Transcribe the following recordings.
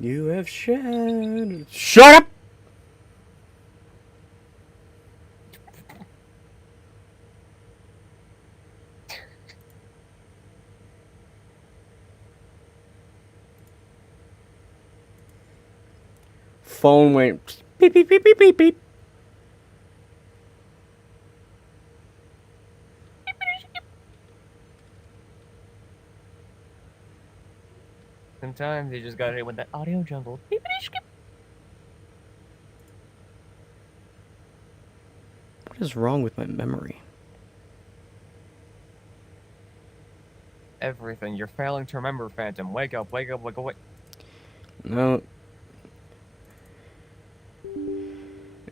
You have shed. Shut up! Phone went beep beep beep beep beep beep. Sometimes you just gotta hit with that audio jungle. What is wrong with my memory? Everything. You're failing to remember, Phantom. Wake up, wake up, wake up, wake. No.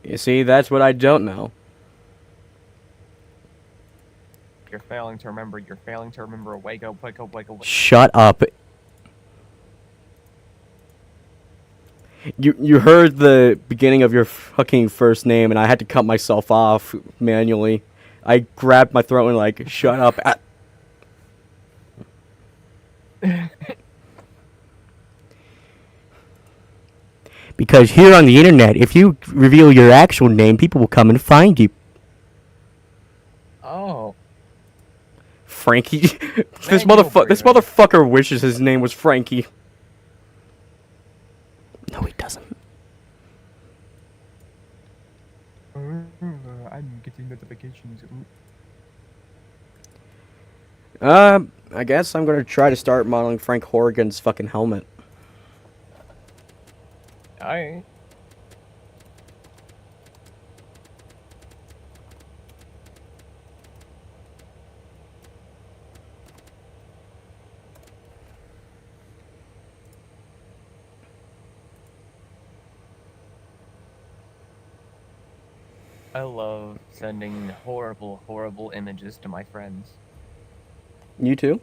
You see, that's what I don't know. You're failing to remember. You're failing to remember. Wake up, wake up, wake up, wake. Shut up. You heard the beginning of your fucking first name, and I had to cut myself off manually. I grabbed my throat and like, shut up. Because here on the internet, if you reveal your actual name, people will come and find you. Oh. Frankie. This motherfucker wishes his name was Frankie. No, he doesn't. I'm getting notifications. I guess I'm gonna try to start modeling Frank Horrigan's fucking helmet. Alright. I love sending horrible, horrible images to my friends. You too?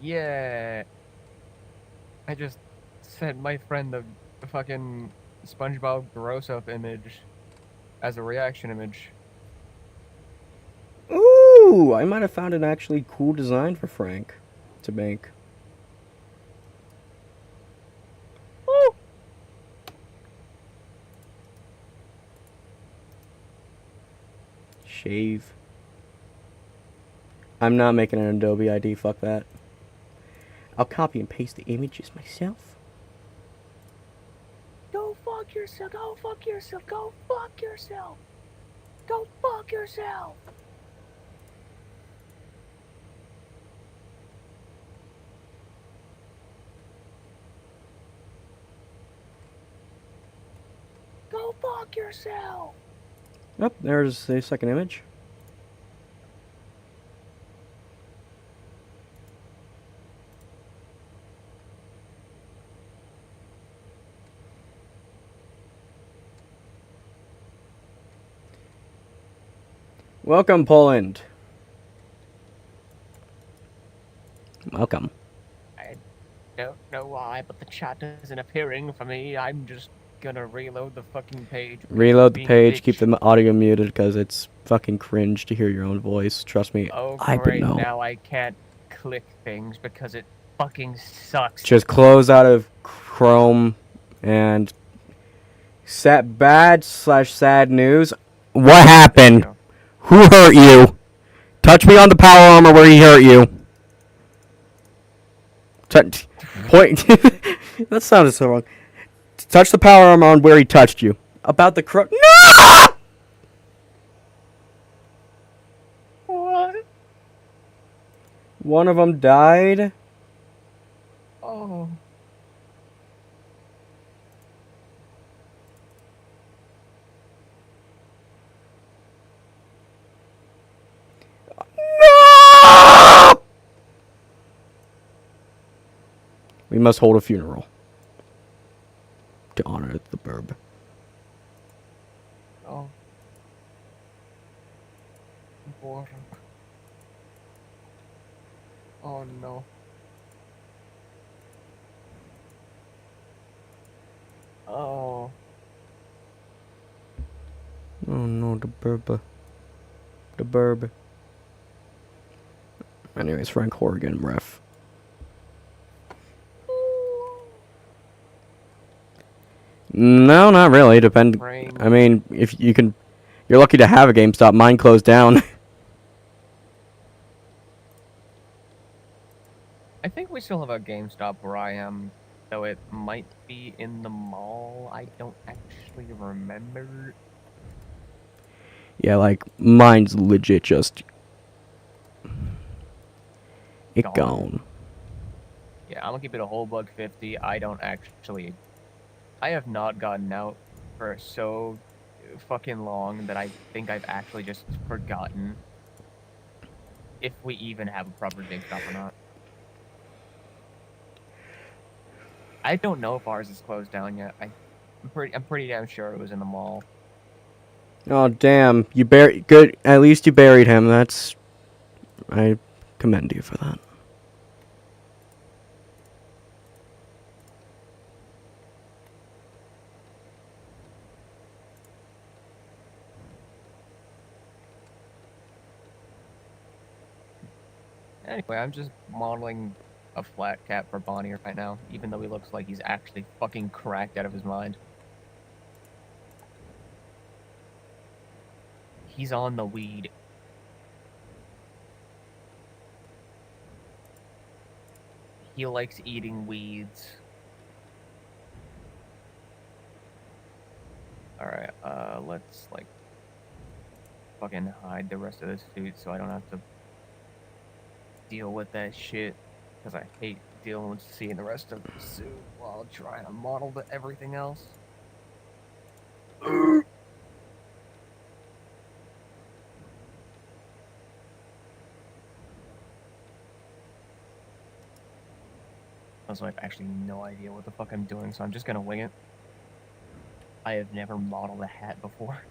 Yeah. I just sent my friend the fucking SpongeBob gross up image as a reaction image. Ooh, I might have found an actually cool design for Frank to make. Woo! Shave. I'm not making an Adobe ID, fuck that. I'll copy and paste the images myself. Go fuck yourself, go fuck yourself, go fuck yourself. Go fuck yourself. Go fuck yourself. Oh, there's the second image. Welcome, Poland. Welcome. I don't know why, but the chat isn't appearing for me. I'm just gonna reload the fucking page. Reload the Being a page, keep bitch. the audio muted because it's fucking cringe to hear your own voice. Trust me, Oh, I would great, know. now I can't click things because it fucking sucks. Just close out of Chrome and sad news. What happened? Who hurt you? Touch me on the power armor where he hurt you. Point. That sounded so wrong. Touch the power armor on where he touched you. About the No! What? One of them died. Oh. No! We must hold a funeral to honor the burb. Oh. Water. Oh no. Oh. Oh no, the burb. The burb. Anyways, Frank Horrigan, ref. No, not really. Frank. I mean, if you can, you're lucky to have a GameStop. Mine closed down. I think we still have a GameStop where I am, though it might be in the mall. I don't actually remember. Yeah, like, mine's legit just... gone. Yeah, I'm gonna keep it a whole $1.50. I have not gotten out for so fucking long that I think I've actually just forgotten if we even have a proper GameStop or not. I don't know if ours is closed down yet. I'm pretty damn sure it was in the mall. Oh, damn. You good. At least you buried him. I commend you for that. Anyway, I'm just modeling a flat cap for Bonnie right now, even though he looks like he's actually fucking cracked out of his mind. He's on the weed. He likes eating weeds. Alright, let's, like, fucking hide the rest of this suit so I don't have to deal with that shit. Because I hate dealing with seeing the rest of the suit while trying to model everything else. Also, I have actually no idea what the fuck I'm doing, so I'm just gonna wing it. I have never modeled a hat before.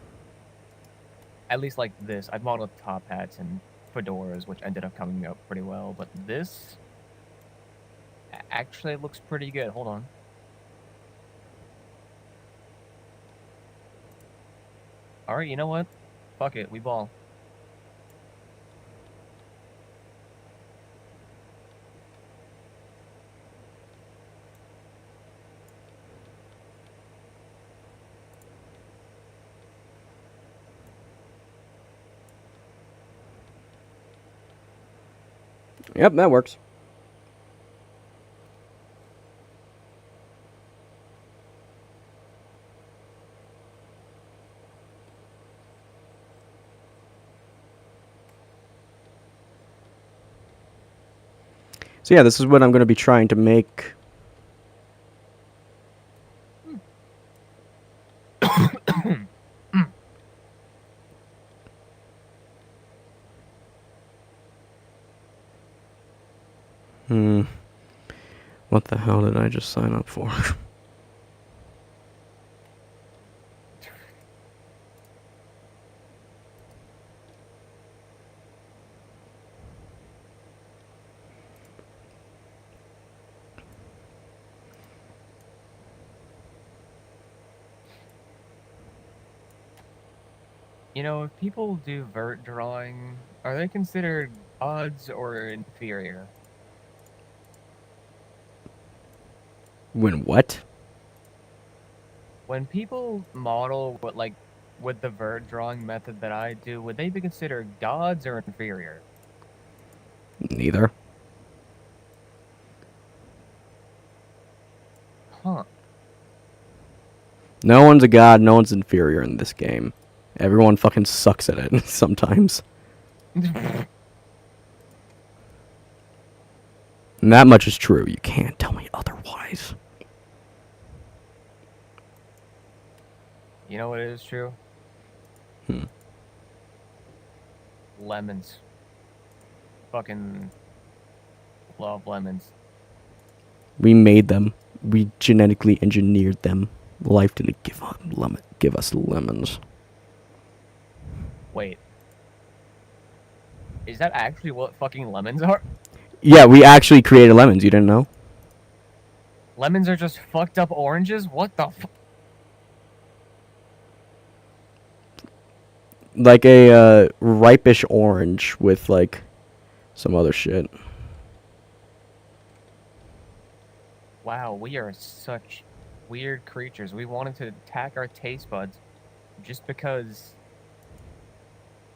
At least like this. I've modeled top hats and fedoras, which ended up coming out pretty well, but this actually looks pretty good. Hold on. Alright, you know what? Fuck it, we ball. Yep, that works. So yeah, this is what I'm going to be trying to make. What the hell did I just sign up for? You know, if people do vert drawing, are they considered gods or inferior? When what? When people model with the vert drawing method that I do, would they be considered gods or inferior? Neither. Huh. No one's a god, no one's inferior in this game. Everyone fucking sucks at it sometimes. And that much is true. You can't tell me otherwise. You know what is true? Lemons. Fucking love lemons. We made them. We genetically engineered them. Life didn't give us lemons. Wait. Is that actually what fucking lemons are? Yeah, we actually created lemons. You didn't know? Lemons are just fucked up oranges? What the fuck? Like a ripish orange with like some other shit. Wow, we are such weird creatures. We wanted to attack our taste buds just because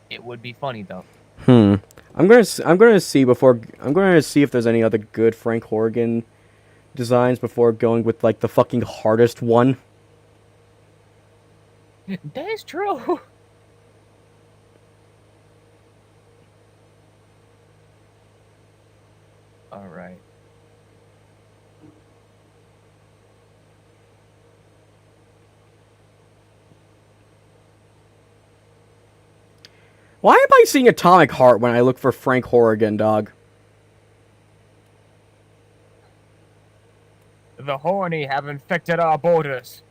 it would be funny, though. I'm gonna see if there's any other good Frank Horgan designs before going with like the fucking hardest one. That is true. All right. Why am I seeing Atomic Heart when I look for Frank Horgan, dog? The horny have infected our borders.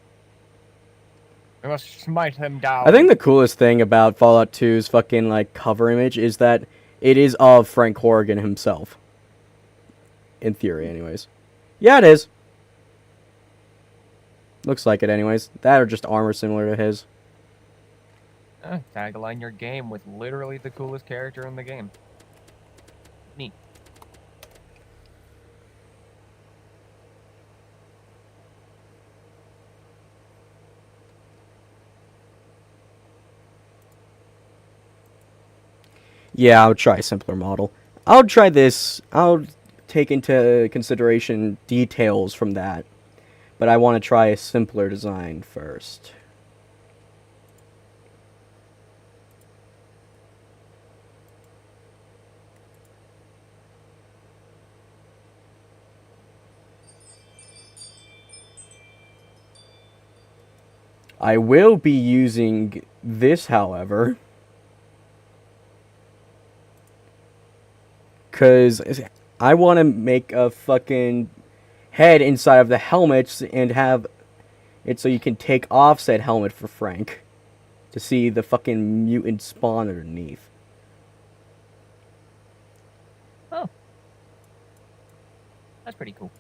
We must smite them down. I think the coolest thing about Fallout 2's fucking like cover image is that it is of Frank Horgan himself. In theory, anyways. Yeah, it is. Looks like it, anyways. That or just armor similar to his. Tagline your game with literally the coolest character in the game. Neat. Yeah, I'll try a simpler model. I'll try this. I'll take into consideration details from that. But I want to try a simpler design first. I will be using this, however, because I want to make a fucking head inside of the helmets and have it so you can take off said helmet for Frank to see the fucking mutant spawn underneath. Oh. That's pretty cool.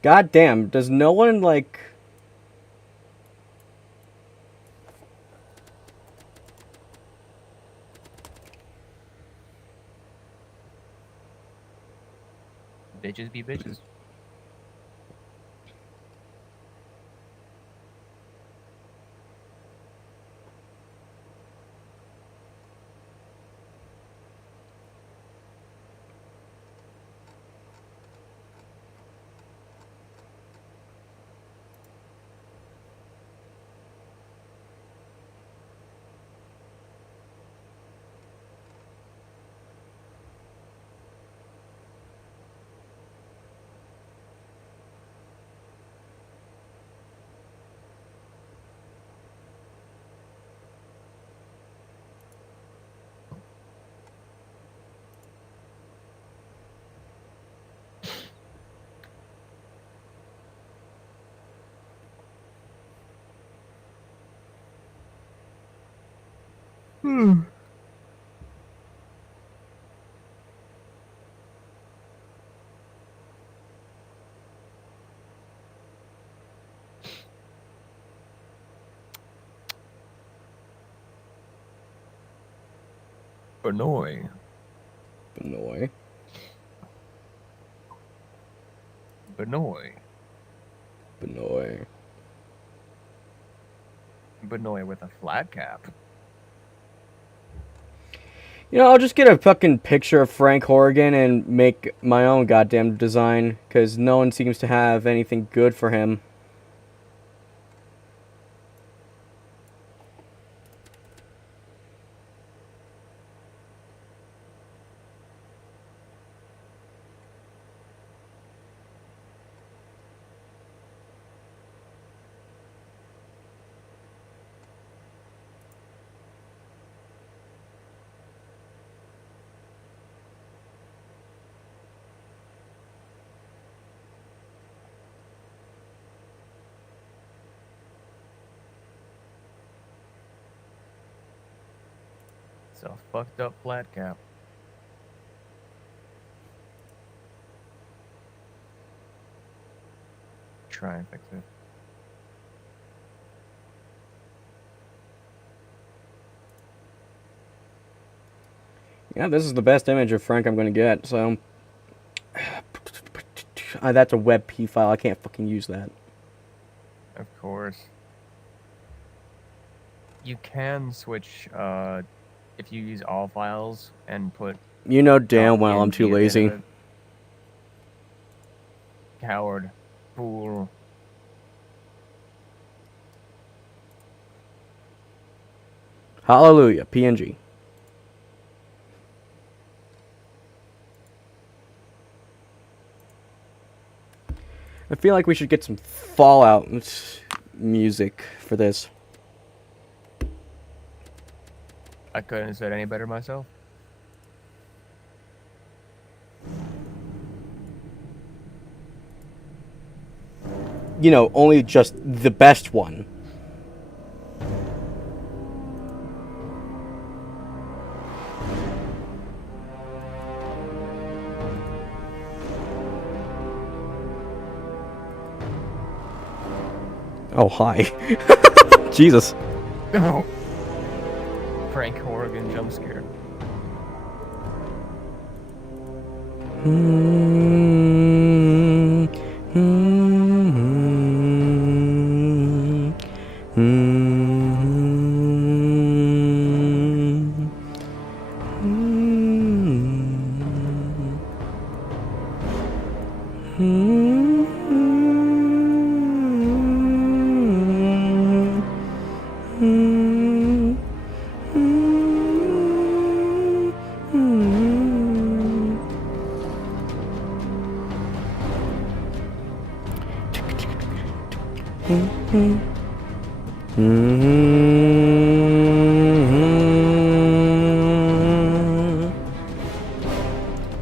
God damn, does no one like... Bitches be bitches. Benoy. Benoy. Benoy. Benoy. Benoy with a flat cap. You know, I'll just get a fucking picture of Frank Horgan and make my own goddamn design, because no one seems to have anything good for him. It's a fucked up flat cap. try and fix it. Yeah, this is the best image of Frank I'm gonna get, so... that's a WebP file, I can't fucking use that. Of course. You can switch, if you use all files and put... You know damn well I'm too .png at the lazy. end of it. Coward. Fool. Hallelujah, PNG. I feel like we should get some Fallout music for this. I couldn't have said any better myself. You know, only just the best one. Oh, hi. Jesus. Oh. Frank Horrigan jump scare.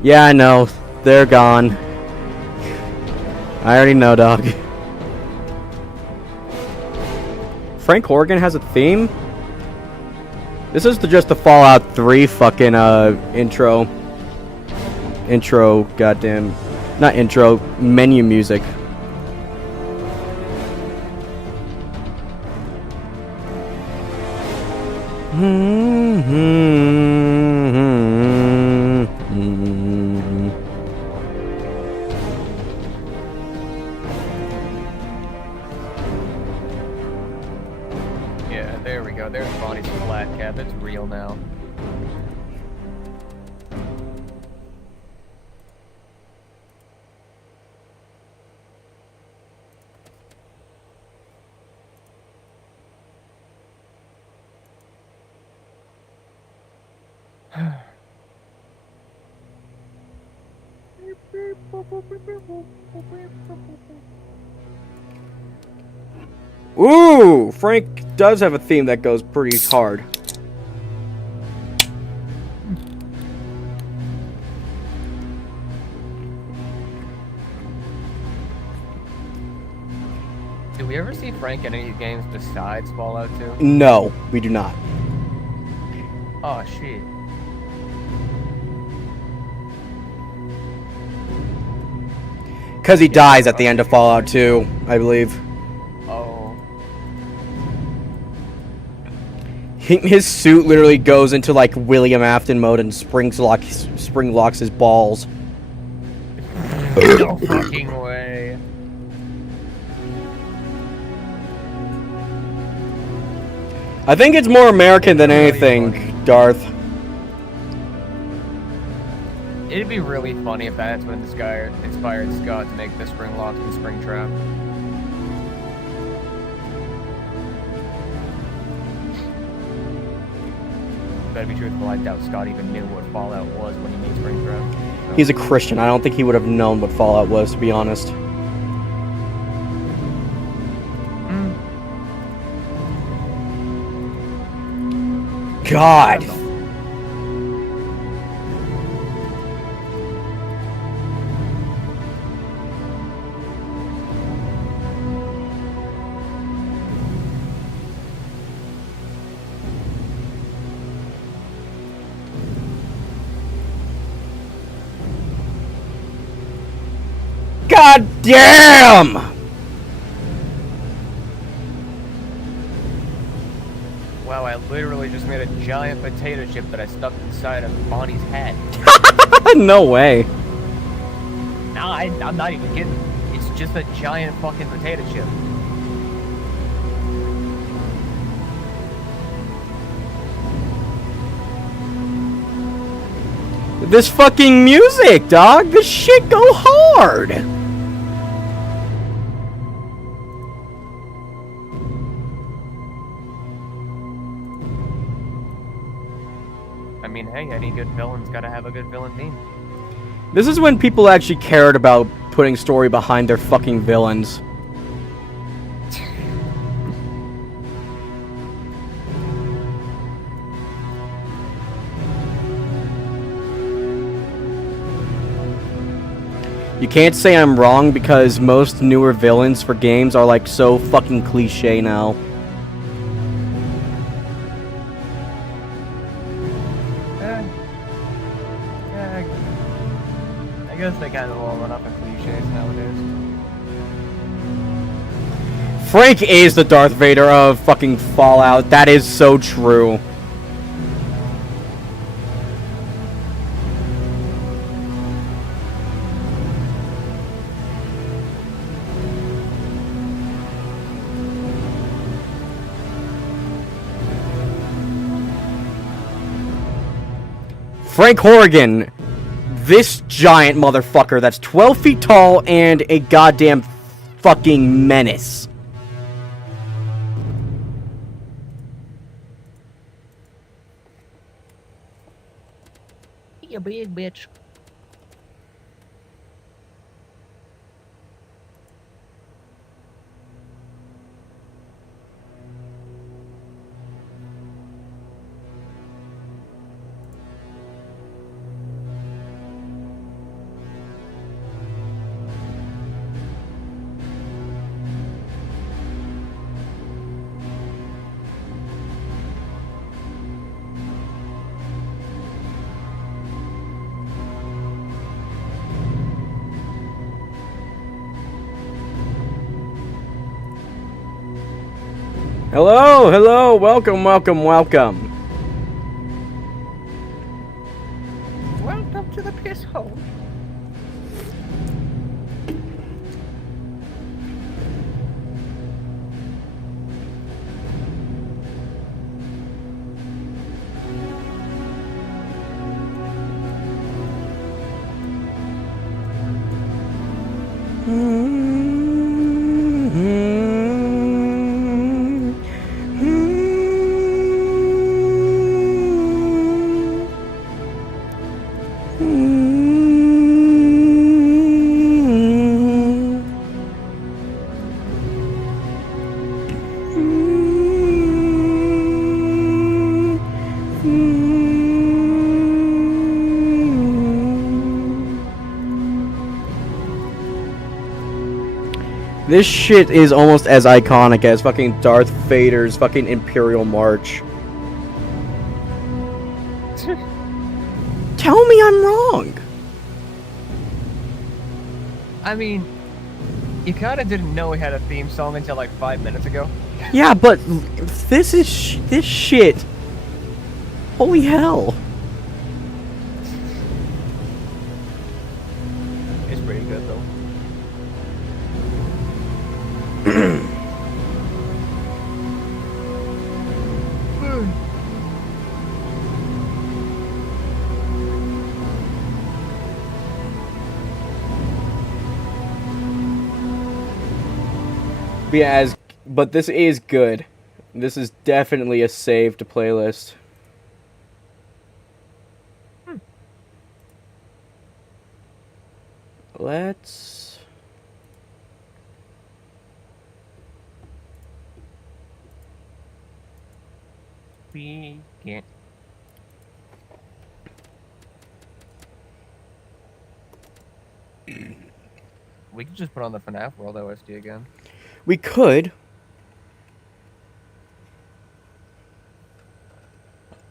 Yeah, I know. They're gone. I already know, dog. Frank Horrigan has a theme? This is just the Fallout 3 fucking intro. Intro, goddamn. Not intro, menu music. Yeah, there we go. There's Bonnie's flat cap. It's real now. Ooh, Frank does have a theme that goes pretty hard. Do we ever see Frank in any games besides Fallout 2? No, we do not. Oh, shit. Because he dies at the end of Fallout 2, I believe. Oh. His suit literally goes into like William Afton mode and spring locks his balls. No fucking way. I think it's more American than anything, Darth. It'd be really funny if that's what inspired Scott to make the spring locks and spring trap. Better be truthful, I doubt Scott even knew what Fallout was when he made spring trap. So. He's a Christian. I don't think he would have known what Fallout was, to be honest. God. God damn! giant potato chip that I stuck inside of Bonnie's hat. No way. Nah, I'm not even kidding. It's just a giant fucking potato chip. This fucking music, dog. This shit go hard. I mean, hey, any good villain's gotta have a good villain theme. This is when people actually cared about putting story behind their fucking villains. You can't say I'm wrong because most newer villains for games are like so fucking cliche now. I guess they kind of all run up in cliches nowadays. Frank is the Darth Vader of fucking Fallout. That is so true. Frank Horrigan, this giant motherfucker that's 12 feet tall and a goddamn fucking menace. You big bitch. Hello, hello, welcome, welcome, welcome. Welcome to the piss hole. This shit is almost as iconic as fucking Darth Vader's fucking Imperial March. Tell me I'm wrong. I mean, you kind of didn't know we had a theme song until like 5 minutes ago. Yeah, but this is this shit. Holy hell. It's pretty good though. Yeah, but this is good. This is definitely a save to playlist. Let's... Begin. We could just put on the FNAF World OST again. We could.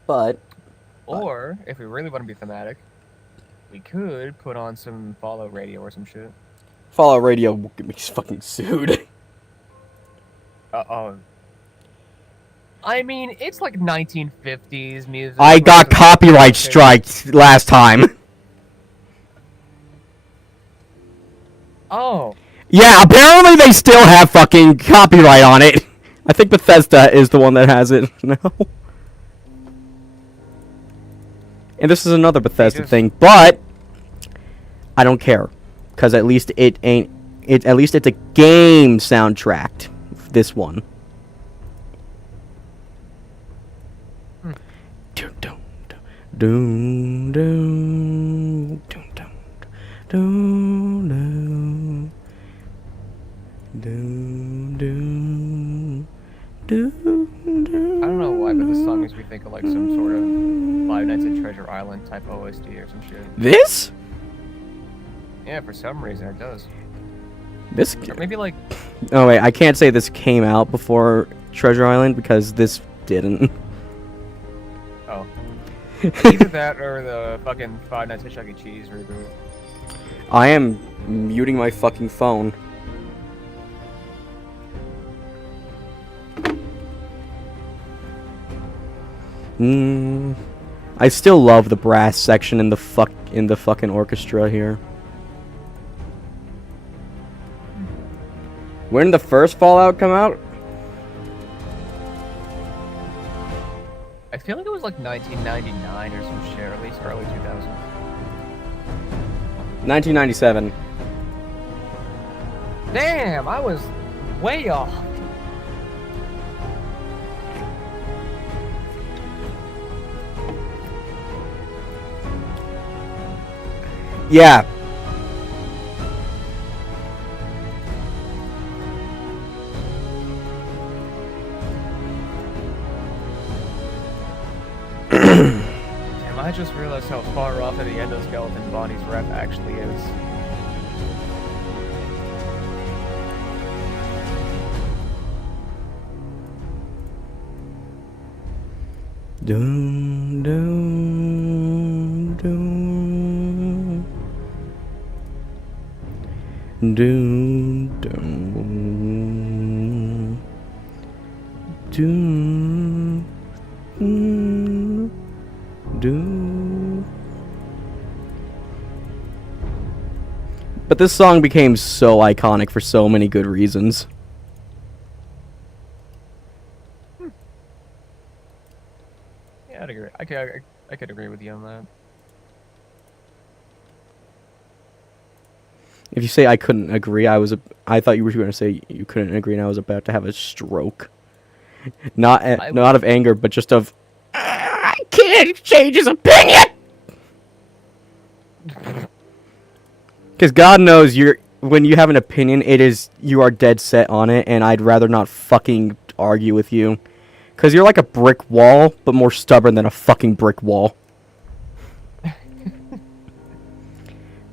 But... Or, if we really want to be thematic, we could put on some Fallout Radio or some shit. Fallout Radio will get me fucking sued. Uh-oh. I mean, it's like 1950s music. I got versus copyright okay. striked last time. Oh. Yeah, apparently they still have fucking copyright on it. I think Bethesda is the one that has it now. And this is another Bethesda thing, but I don't care, cause at least it ain't. At least it's a game soundtrack. This one. Doom doom doom doom doom doom doom doom doom doom. I don't know why, but this song makes me think of like some sort of Five Nights at Treasure Island type OST or some shit. This? Yeah, for some reason it does. This? Or maybe like. Oh wait, I can't say this came out before Treasure Island because this didn't. Oh. Either that or the fucking Five Nights at Chuck E. Cheese reboot. I am muting my fucking phone. I still love the brass section in the fucking orchestra here. When did the first Fallout come out? I feel like it was like 1999 or some shit, or at least early 2000s. 1997. Damn, I was way off. Yeah. Damn, I just realized how far off of the endoskeleton Bonnie's rep actually is. Doom doom doom doom doom doom doom. But this song became so iconic for so many good reasons. Yeah, I'd agree. I could agree with you on that. If you say I couldn't agree, I thought you were going to say you couldn't agree, and I was about to have a stroke. Not of anger, but just of I can't change his opinion. Because God knows when you have an opinion, you are dead set on it, and I'd rather not fucking argue with you. Because you're like a brick wall, but more stubborn than a fucking brick wall.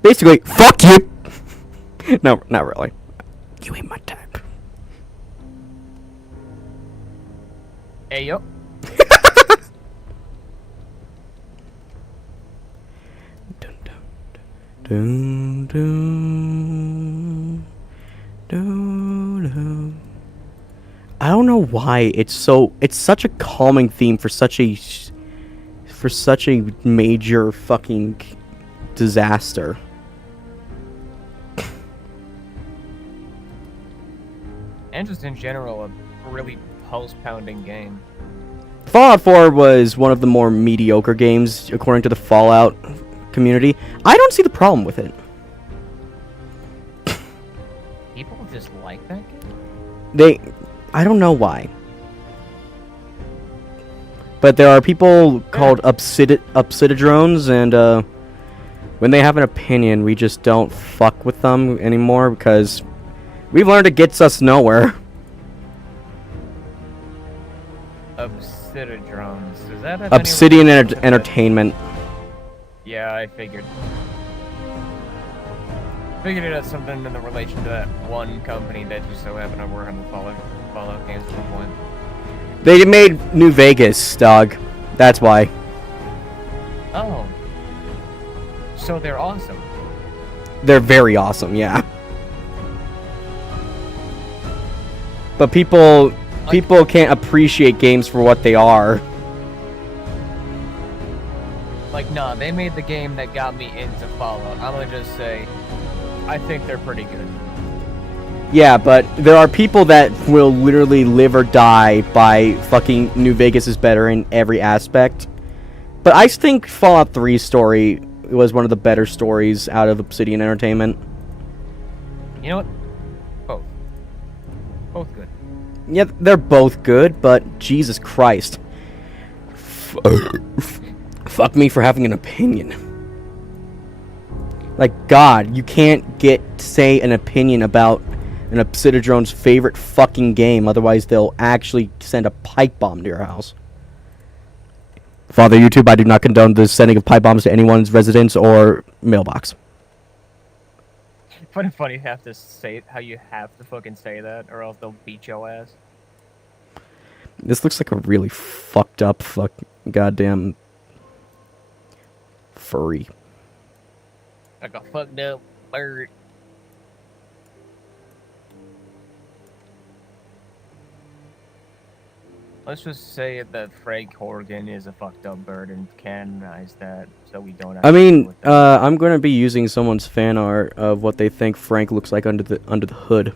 Basically, fuck you! No, not really. You ain't my type. Hey, yo. Dun, dun, dun, dun. I don't know why it's such a calming theme for such a major fucking disaster. And just in general, a really pulse-pounding game. Fallout 4 was one of the more mediocre games according to the Fallout community. I don't see the problem with it. People just like that game? I don't know why. But there are people called Obsididrones, and when they have an opinion, we just don't fuck with them anymore because we've learned it gets us nowhere. Obsididrones. Does that have Obsidian any relation to Entertainment. Yeah, I figured. Figured it had something in the relation to that one company that just so happened to work on the Fallout games at one point. They made New Vegas, dog. That's why. Oh. So they're awesome. They're very awesome, yeah. But people people can't appreciate games for what they are. Like, nah, they made the game that got me into Fallout. I'm gonna just say, I think they're pretty good. Yeah, but there are people that will literally live or die by fucking New Vegas is better in every aspect. But I think Fallout 3's story was one of the better stories out of Obsidian Entertainment. You know what? Both. Both good. Yeah, they're both good, but Jesus Christ. Fuck me for having an opinion. Like, God, you can't say an opinion about an Obsididron's favorite fucking game, otherwise they'll actually send a pipe bomb to your house. Father YouTube, I do not condone the sending of pipe bombs to anyone's residence or mailbox. Funny, you have to say how you have to fucking say that, or else they'll beat your ass. This looks like a really fucked up goddamn furry. Like a fucked up bird. Let's just say that Frank Horgan is a fucked up bird and canonize that so we don't have I mean, I'm going to be using someone's fan art of what they think Frank looks like under the hood.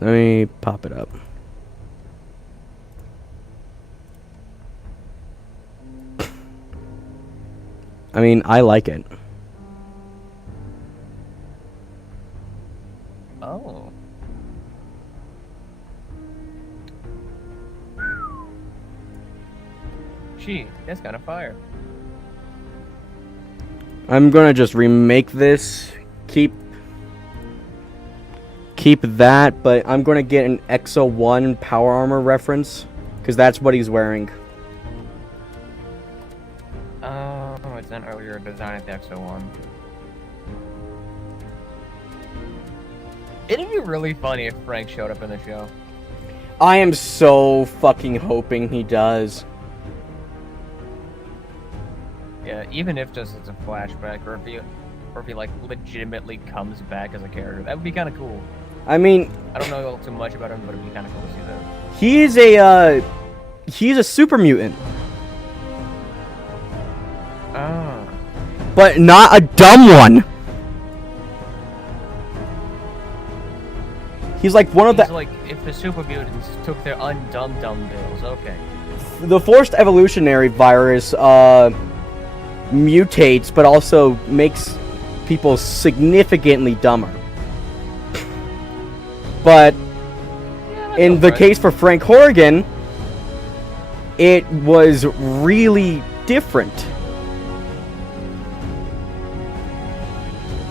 Let me pop it up. I mean, I like it. Oh. Gee, that's kind of fire. I'm gonna just remake this. Keep that, but I'm gonna get an Exo 1 power armor reference, because that's what he's wearing. Oh, it's an earlier design at the Exo 1. It'd be really funny if Frank showed up in the show. I am so fucking hoping he does. Yeah, even if just it's a flashback, or if he like legitimately comes back as a character, that would be kind of cool. I mean, I don't know too much about him, but it'd be kind of cool to see that. He's a super mutant, Ah. but not a dumb one. He's like one of the. Like if the super mutants took their undumb bills, okay. The forced evolutionary virus mutates, but also makes people significantly dumber. But in the case for Frank Horgan, it was really different.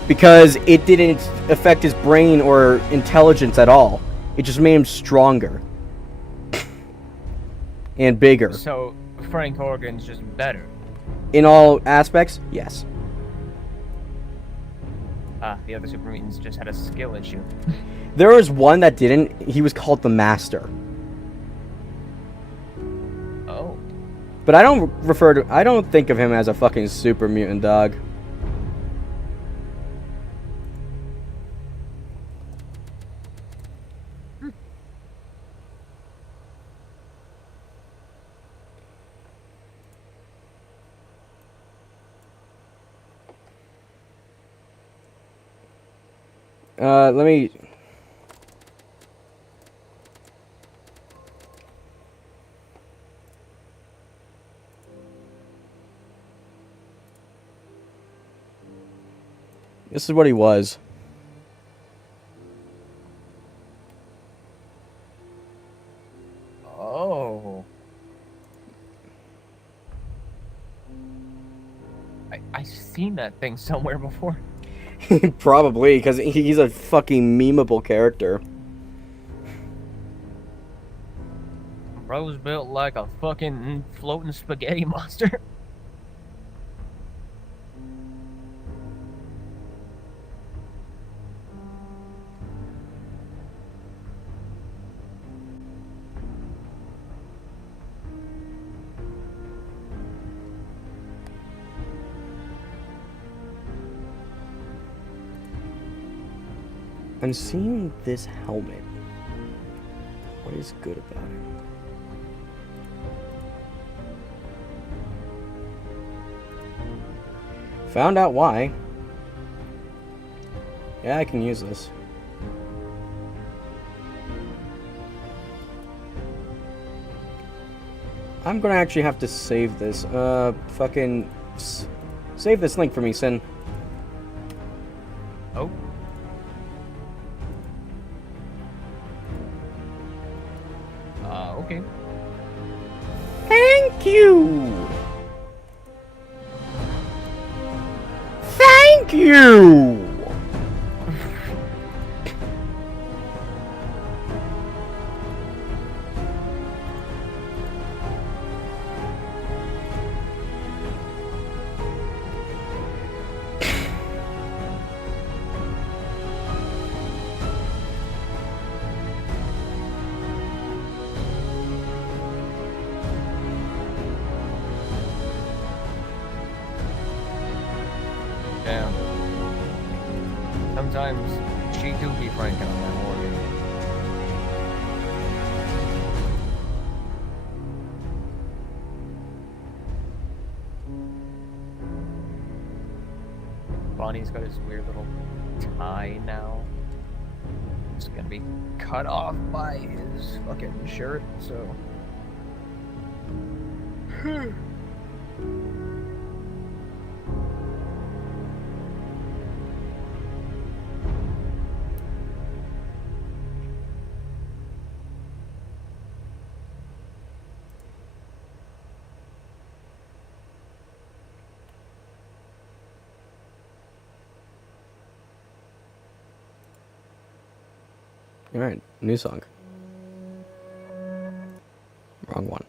Because it didn't affect his brain or intelligence at all. It just made him stronger. And bigger. So, Frank Horgan's just better. In all aspects, yes. The other super mutants just had a skill issue. There was one that didn't. He was called the Master. Oh. But I don't think of him as a fucking super mutant, dog. Let me... This is what he was. Oh. I've seen that thing somewhere before. Probably, because he's a fucking memeable character. Bro's built like a fucking floating spaghetti monster. I'm seeing this helmet. What is good about it? Found out why. Yeah, I can use this. I'm gonna actually have to save this. Save this link for me, Sin. Oh. Okay. Thank you! Thank you! Damn. Sometimes she do be franking on that Morgan. Bonnie's got his weird little tie now. It's gonna be cut off by his fucking shirt, so. Alright, new song. Wrong one.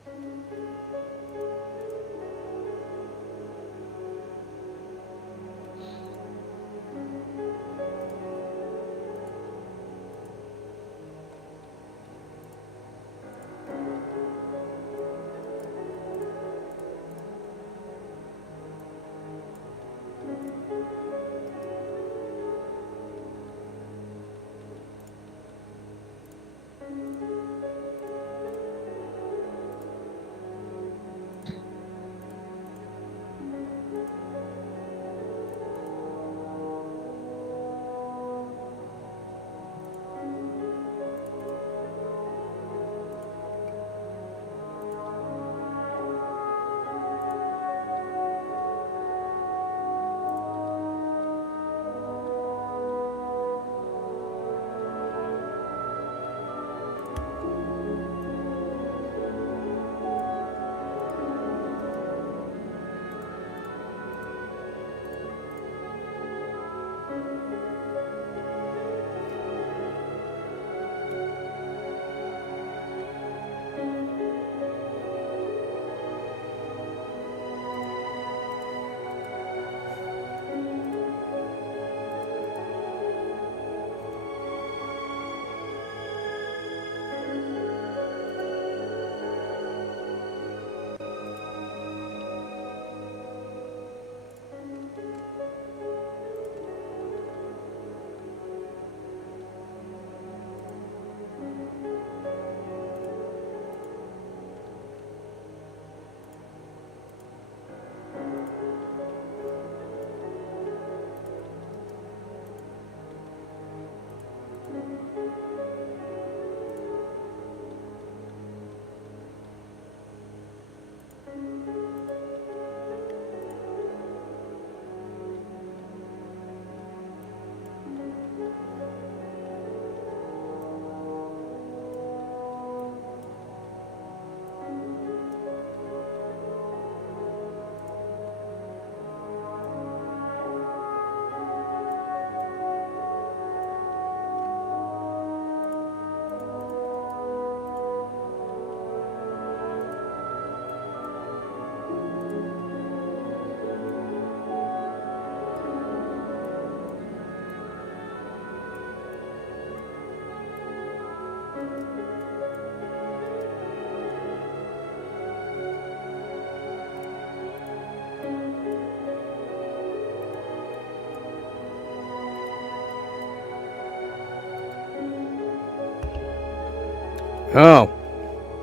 Oh,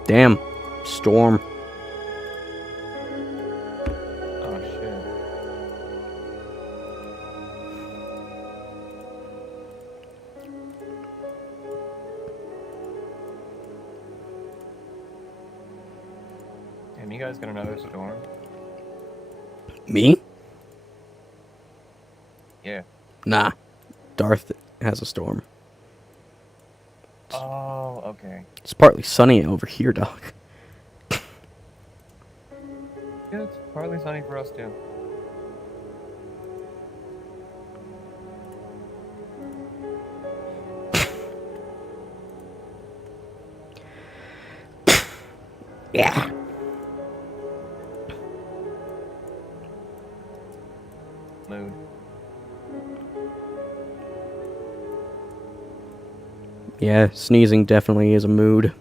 damn. Storm. Oh shit. Damn, you guys got another storm? Me? Yeah. Nah. Darth has a storm. Oh, okay. It's partly sunny over here, dog. Yeah, it's partly sunny for us too. Yeah. Mood. Yeah, sneezing definitely is a mood.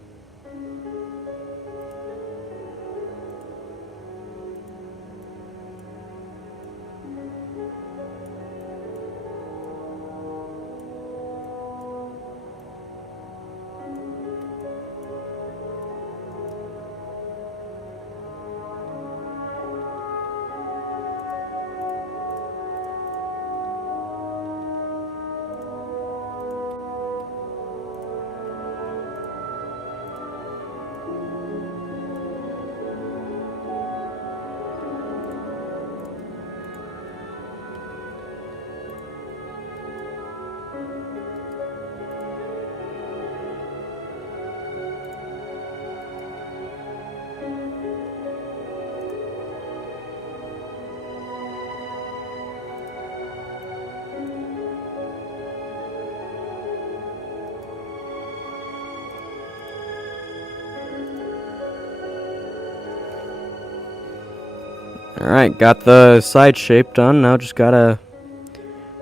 Alright, got the side shape done. Now just gotta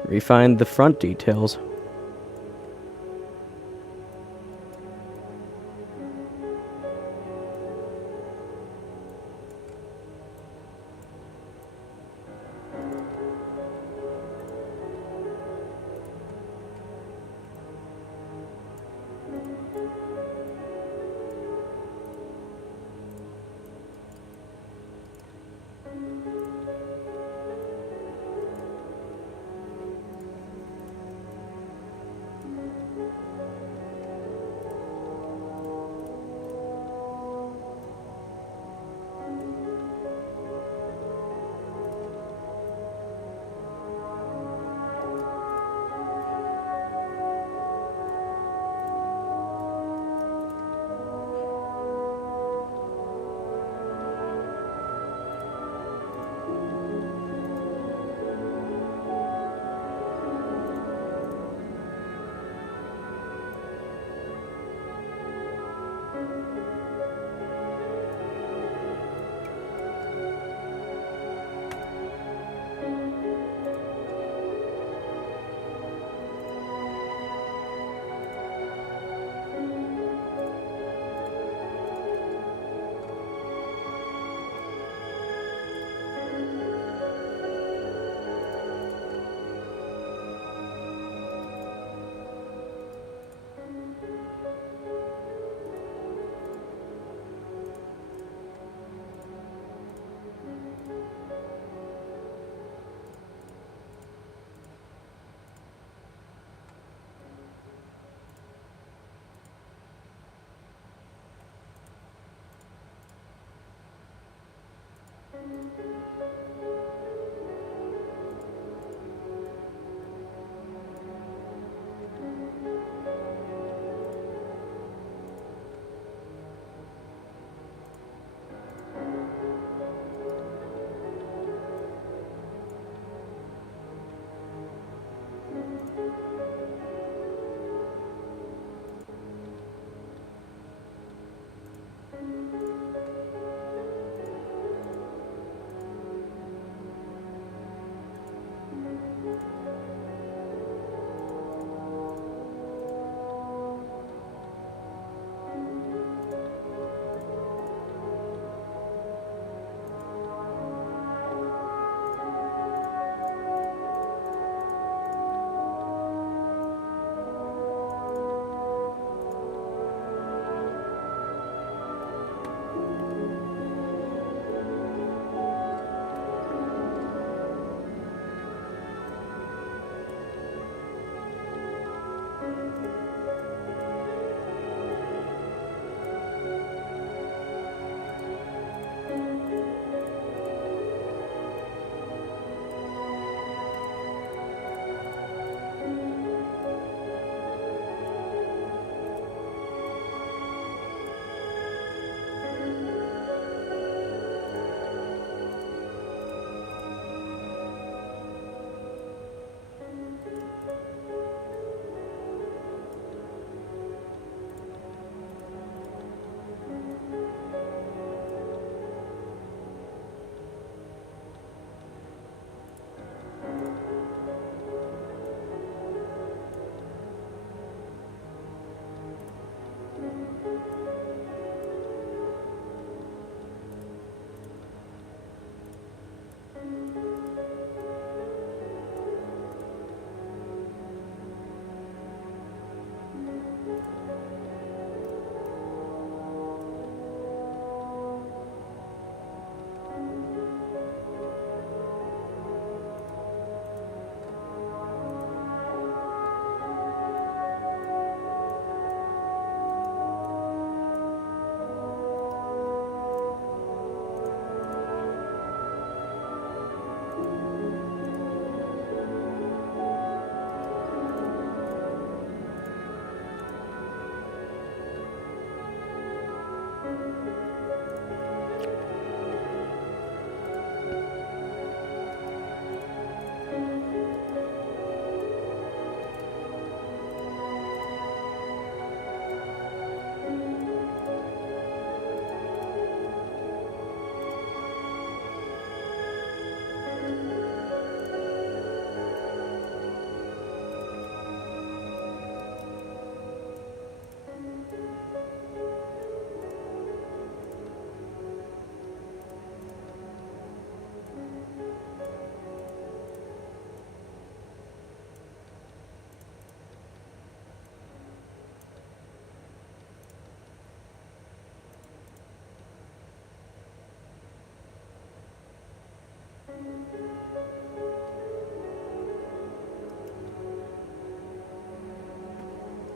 refine the front details.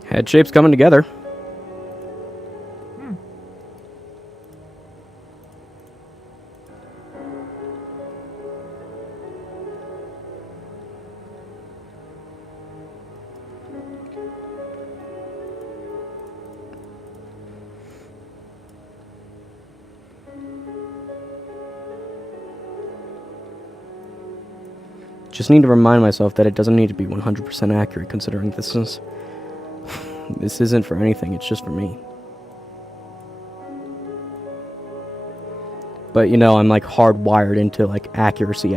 Head shape's coming together. Just need to remind myself that it doesn't need to be 100% accurate, considering this isn't for anything, it's just for me. But you know, I'm like hardwired into like accuracy.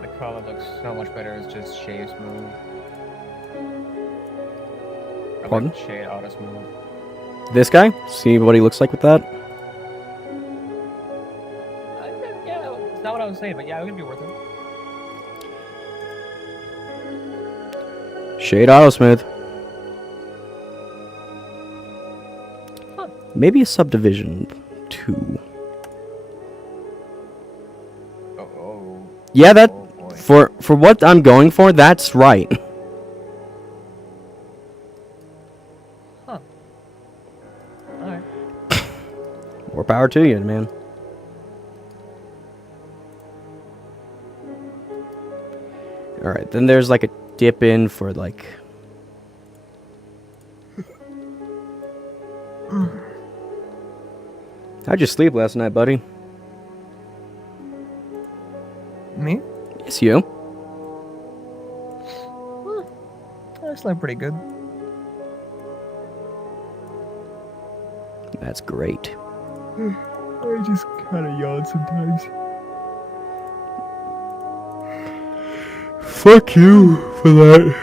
The color looks so much better as just shade smooth. Pardon? Shade auto smooth. This guy? See what he looks like with that? Yeah, it's not what I was saying, but yeah, it would be worth it. Shade auto smooth. Huh. Maybe a subdivision 2. Yeah, that for what I'm going for, that's right. Huh. Alright. More power to you, man. Alright, then there's like a dip in for like... How'd you sleep last night, buddy? Me? Yes, you. I slept pretty good. That's great. I just kind of yawn sometimes. Fuck you for that.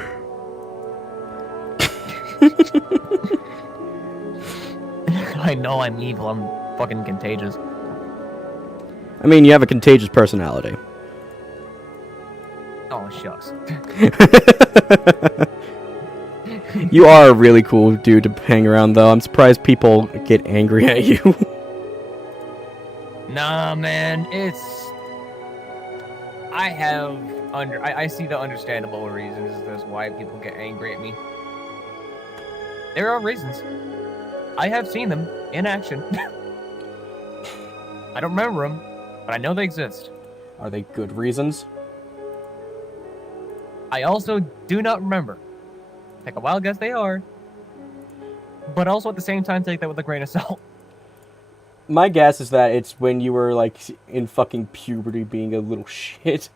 I know I'm evil. I'm fucking contagious. I mean, you have a contagious personality. Oh, shucks. You are a really cool dude to hang around, though. I'm surprised people get angry at you. Nah, man, it's... I see the understandable reasons as why people get angry at me. There are reasons. I have seen them in action. I don't remember them, but I know they exist. Are they good reasons? I also do not remember. Take a wild guess they are. But also at the same time, take that with a grain of salt. My guess is that it's when you were, like, in fucking puberty being a little shit.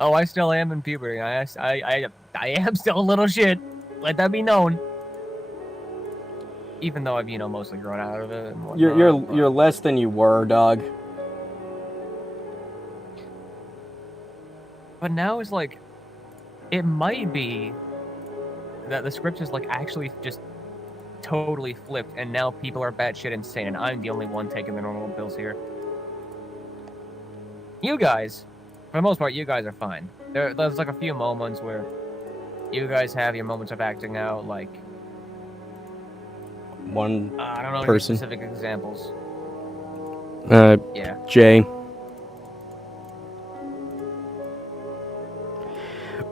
Oh, I still am in puberty. I am still a little shit. Let that be known. Even though I've, mostly grown out of it and whatnot. You're less than you were, dog. But now it's like, it might be that the script is like actually just totally flipped, and now people are batshit insane, and I'm the only one taking the normal pills here. You guys, for the most part, you guys are fine. There's like a few moments where you guys have your moments of acting out, like one I don't know any person. specific examples. Yeah. Jay.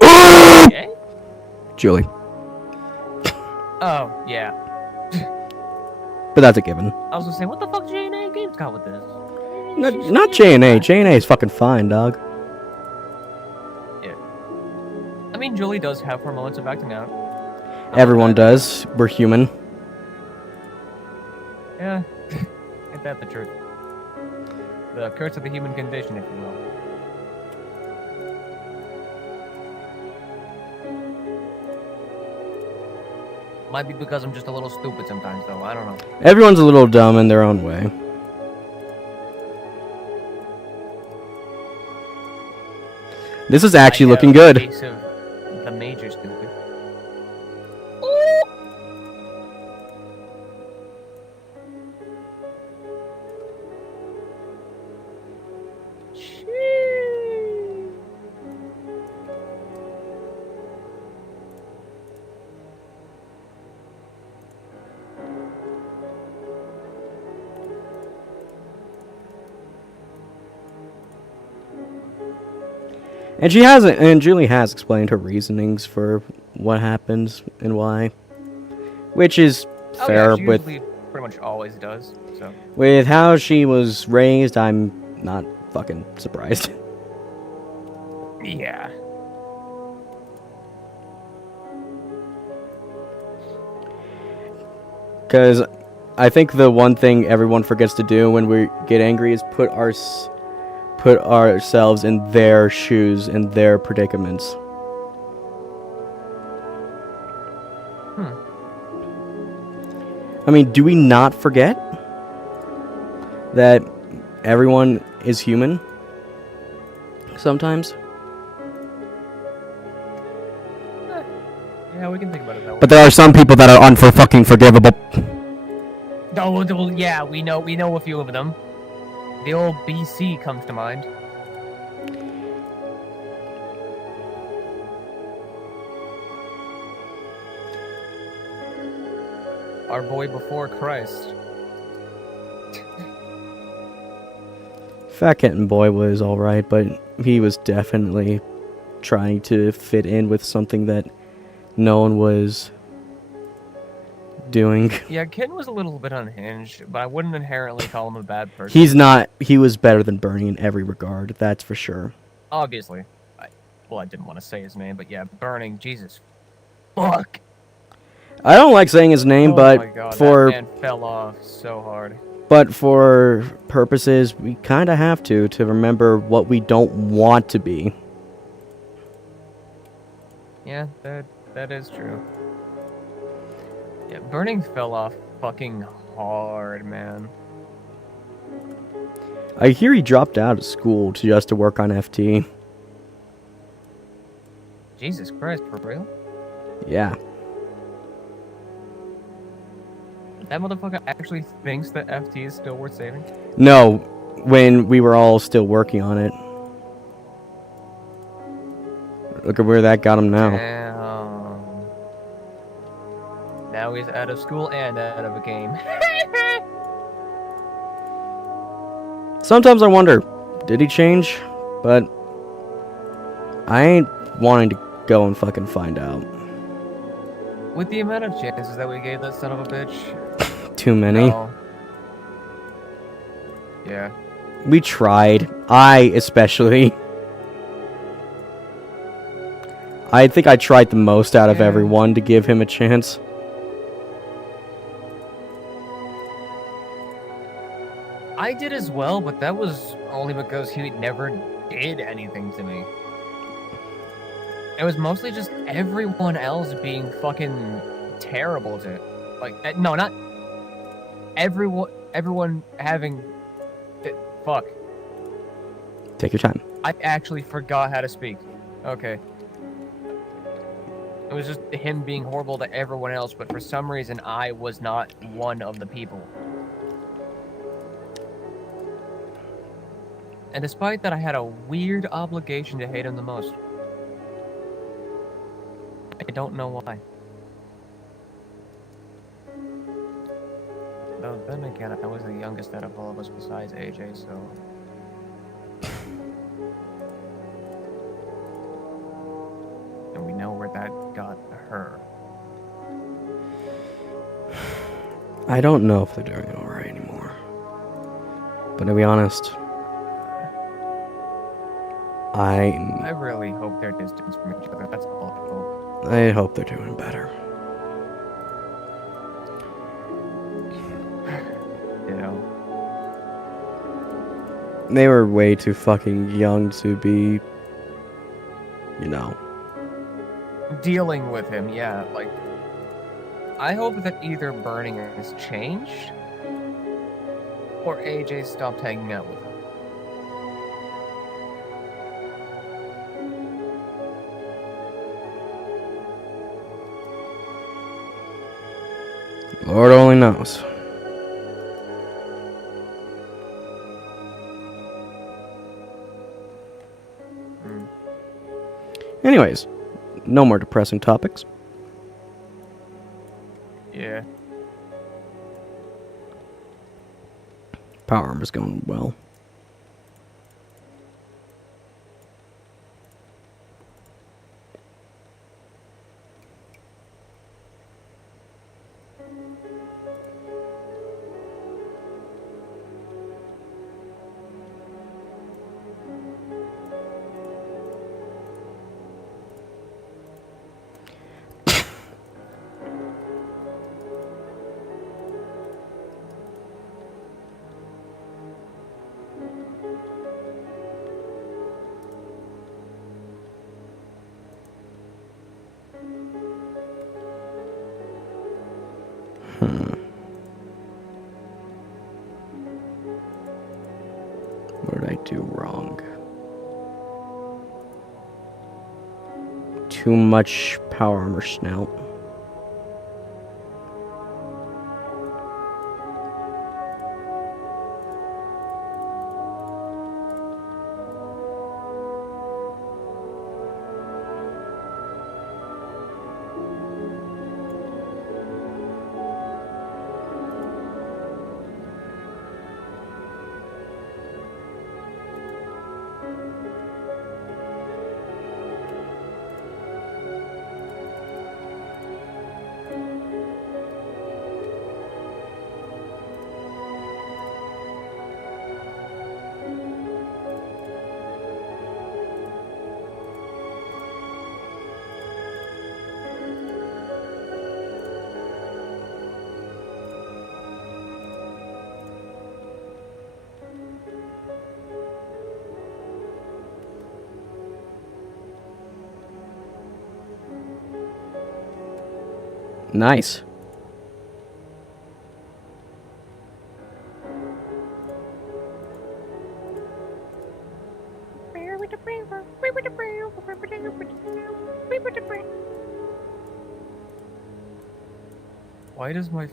Okay? Julie. Oh, yeah. But that's a given. I was gonna say, what the fuck J&A Games got with this? Not J&A. J&A is fucking fine, dog. Yeah. I mean, Julie does have her moments of acting out. Everyone does. We're human. Yeah. Ain't that the truth? The curse of the human condition, if you will. Might be because I'm just a little stupid sometimes, though. I don't know. Everyone's a little dumb in their own way. This is actually looking good. The major stupid. And she hasn't, and Julie has explained her reasonings for what happens and why, which is Oh, fair yeah, she with usually pretty much always does. So how she was raised. I'm not fucking surprised. yeah. Because I think the one thing everyone forgets to do when we get angry is put ourselves in their shoes, in their predicaments. I mean, do we not forget that everyone is human sometimes? Yeah, we can think about it that way. But there are some people that are fucking forgivable. Oh, well, yeah, we know a few of them. The old BC comes to mind. Our boy before Christ. Fat Kitten Boy was alright, but he was definitely trying to fit in with something that no one was doing. Yeah, Kitten was a little bit unhinged, but I wouldn't inherently call him a bad person. He's not. He was better than Bernie in every regard, that's for sure. Obviously. I didn't want to say his name, but yeah, Burning, Jesus. Fuck! I don't like saying his name, Oh but my God, for that man fell off so hard. but for purposes, we kind of have to remember what we don't want to be. Yeah, that is true. Yeah, Burning fell off fucking hard, man. I hear he dropped out of school just to work on FT. Jesus Christ, for real? Yeah. That motherfucker actually thinks that FT is still worth saving? No, when we were all still working on it. Look at where that got him now. Damn. Now he's out of school and out of a game. Sometimes I wonder, did he change? But I ain't wanting to go and fucking find out. With the amount of chances that we gave that son of a bitch. Too many. No. Yeah. We tried. I especially. I think I tried the most out of Yeah. everyone to give him a chance. I did as well, but that was only because he never did anything to me. It was mostly just everyone else being fucking terrible to it. Like, no, not everyone having fuck. Take your time. I actually forgot how to speak. Okay. It was just him being horrible to everyone else, but for some reason I was not one of the people. And despite that, I had a weird obligation to hate him the most. I don't know why. Though then again, I was the youngest out of all of us besides AJ, so... And we know where that got her. I don't know if they're doing it alright anymore. But to be honest, I really hope they're distanced from each other. That's all I hope. I hope they're doing better. You know? They were way too fucking young to be, you know. Dealing with him, yeah. Like, I hope that either Burning has changed, or AJ stopped hanging out with him. Lord only knows. Anyways, no more depressing topics. Yeah. Power Armor's going well. What did I do wrong? Too much power armor snout. Nice. Why does my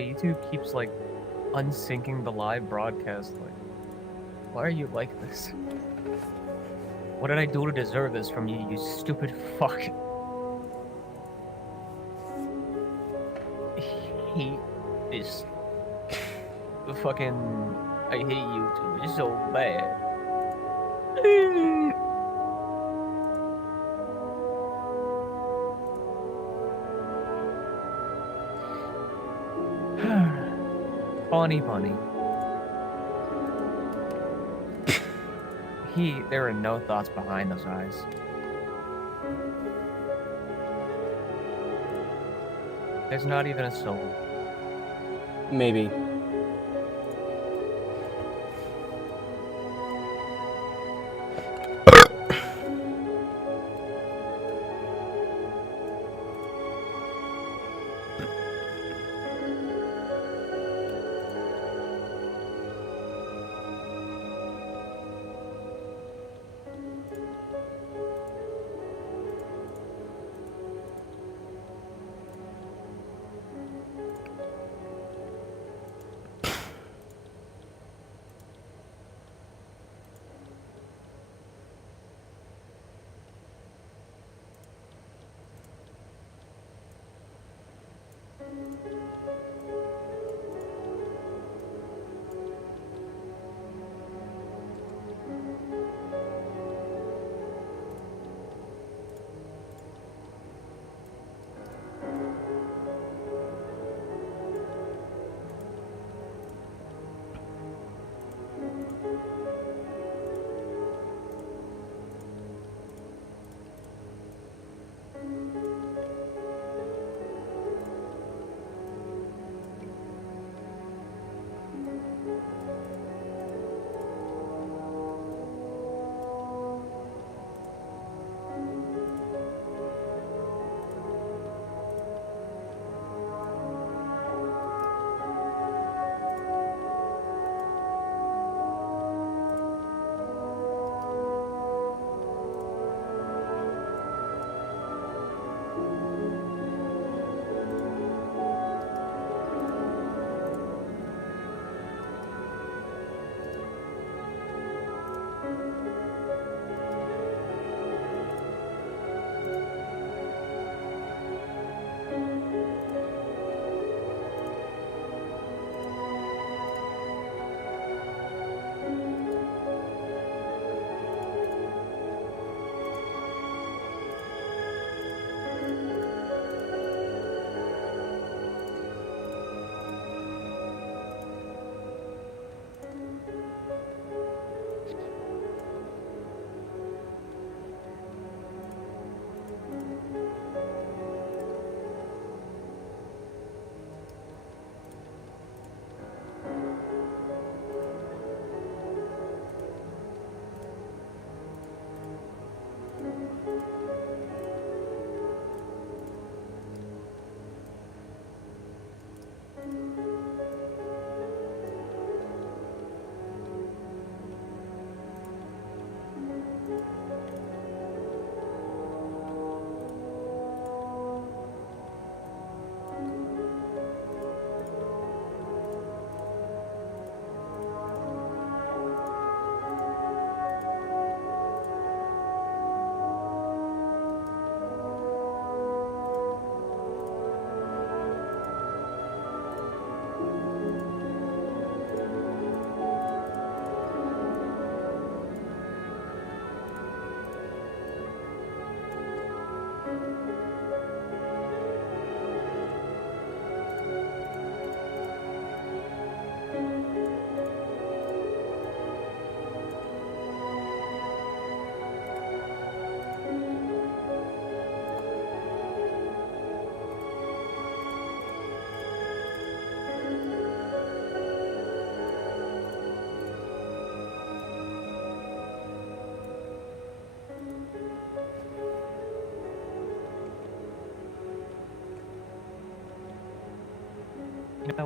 YouTube keeps like unsyncing the live broadcast? Like, why are you like this? What did I do to deserve this from you, you stupid fuck? I hate this. I hate YouTube. It's so bad. Bunny. There are no thoughts behind those eyes. There's not even a soul. Maybe.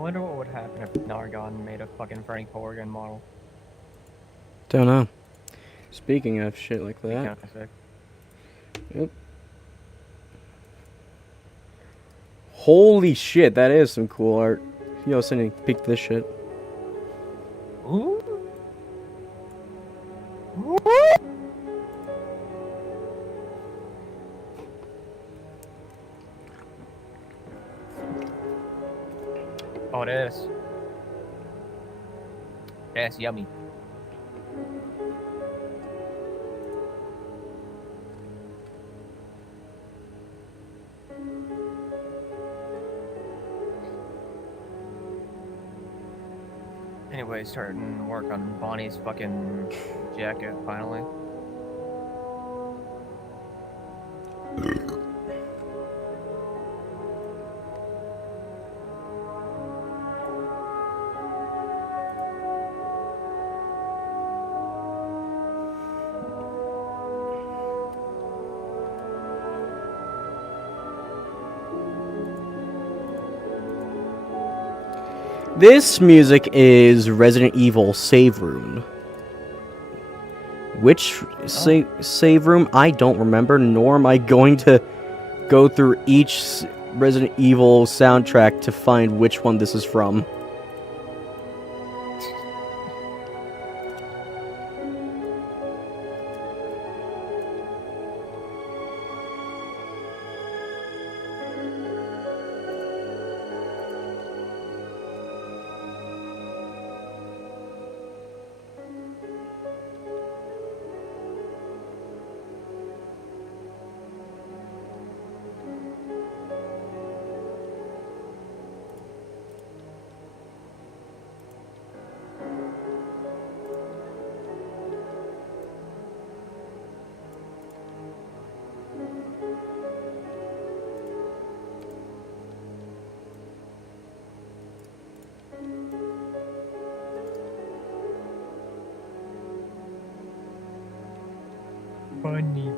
wonder what would happen if Nargon made a fucking Frank Horgan model. Don't know. Speaking of shit like Be that. kinda sick. Yep. Holy shit, that is some cool art. Yo, sending peek this shit. Ooh. Ooh. Oh, it is. That's yummy. Anyway, starting work on Bonnie's fucking jacket finally. This music is Resident Evil Save Room. Which save room? I don't remember, nor am I going to go through each Resident Evil soundtrack to find which one this is from. Bunny.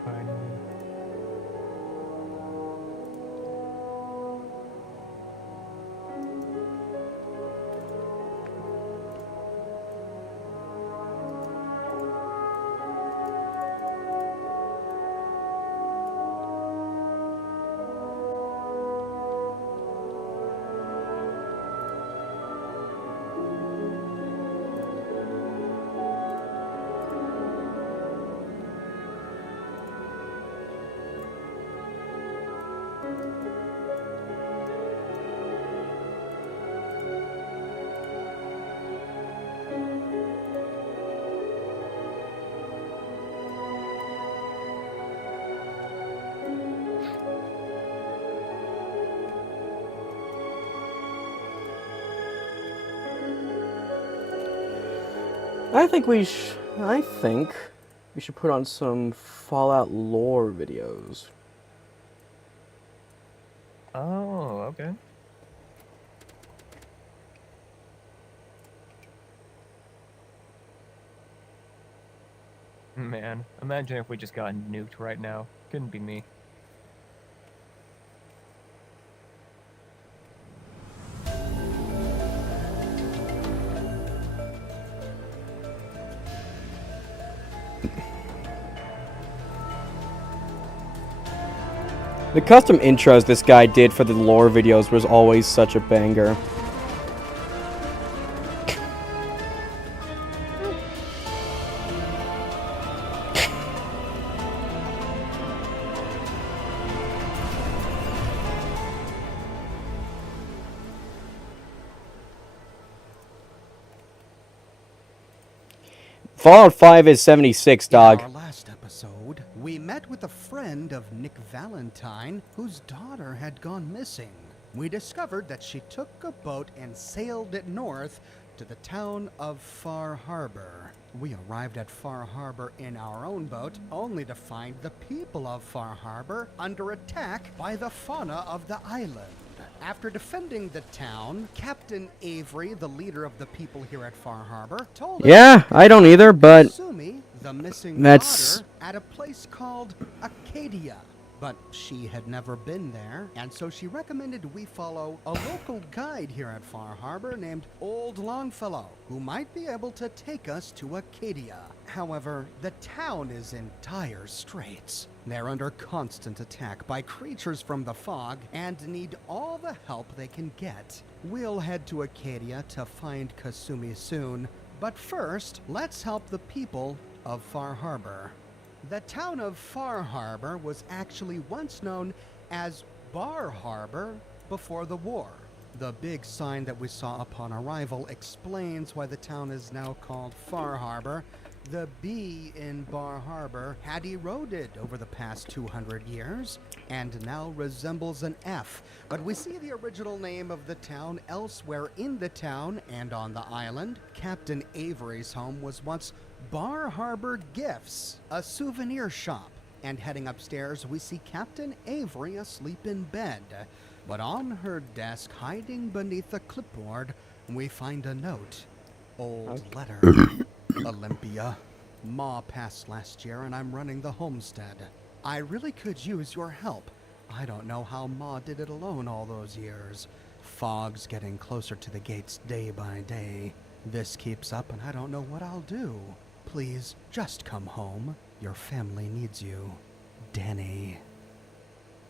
I think we should put on some Fallout lore videos. Oh, okay. Man, imagine if we just got nuked right now. Couldn't be me. The custom intros this guy did for the lore videos was always such a banger. Fallout 5 is 76, dog. In our last episode, we met with a friend of Nick Valentine whose daughter had gone missing. We discovered that she took a boat and sailed it north to the town of Far Harbor. We arrived at Far Harbor in our own boat, only to find the people of Far Harbor under attack by the fauna of the island. After defending the town, Captain Avery, the leader of the people here at Far Harbor, told us Yeah, I don't either, but Sumi, the missing that's- daughter, at a place called Acadia. But she had never been there, and so she recommended we follow a local guide here at Far Harbor named Old Longfellow, who might be able to take us to Acadia. However, the town is in dire straits. They're under constant attack by creatures from the fog and need all the help they can get. We'll head to Acadia to find Kasumi soon, but first, let's help the people of Far Harbor. The town of Far Harbor was actually once known as Bar Harbor before the war. The big sign that we saw upon arrival explains why the town is now called Far Harbor. The B in Bar Harbor had eroded over the past 200 years and now resembles an F. But we see the original name of the town elsewhere in the town and on the island. Captain Avery's home was once Bar Harbor Gifts, a souvenir shop. And heading upstairs, we see Captain Avery asleep in bed. But on her desk, hiding beneath a clipboard, we find a note. Old letter. Olympia. Ma passed last year and I'm running the homestead. I really could use your help. I don't know how Ma did it alone all those years. Fog's getting closer to the gates day by day. This keeps up and I don't know what I'll do. Please, just come home. Your family needs you. Danny.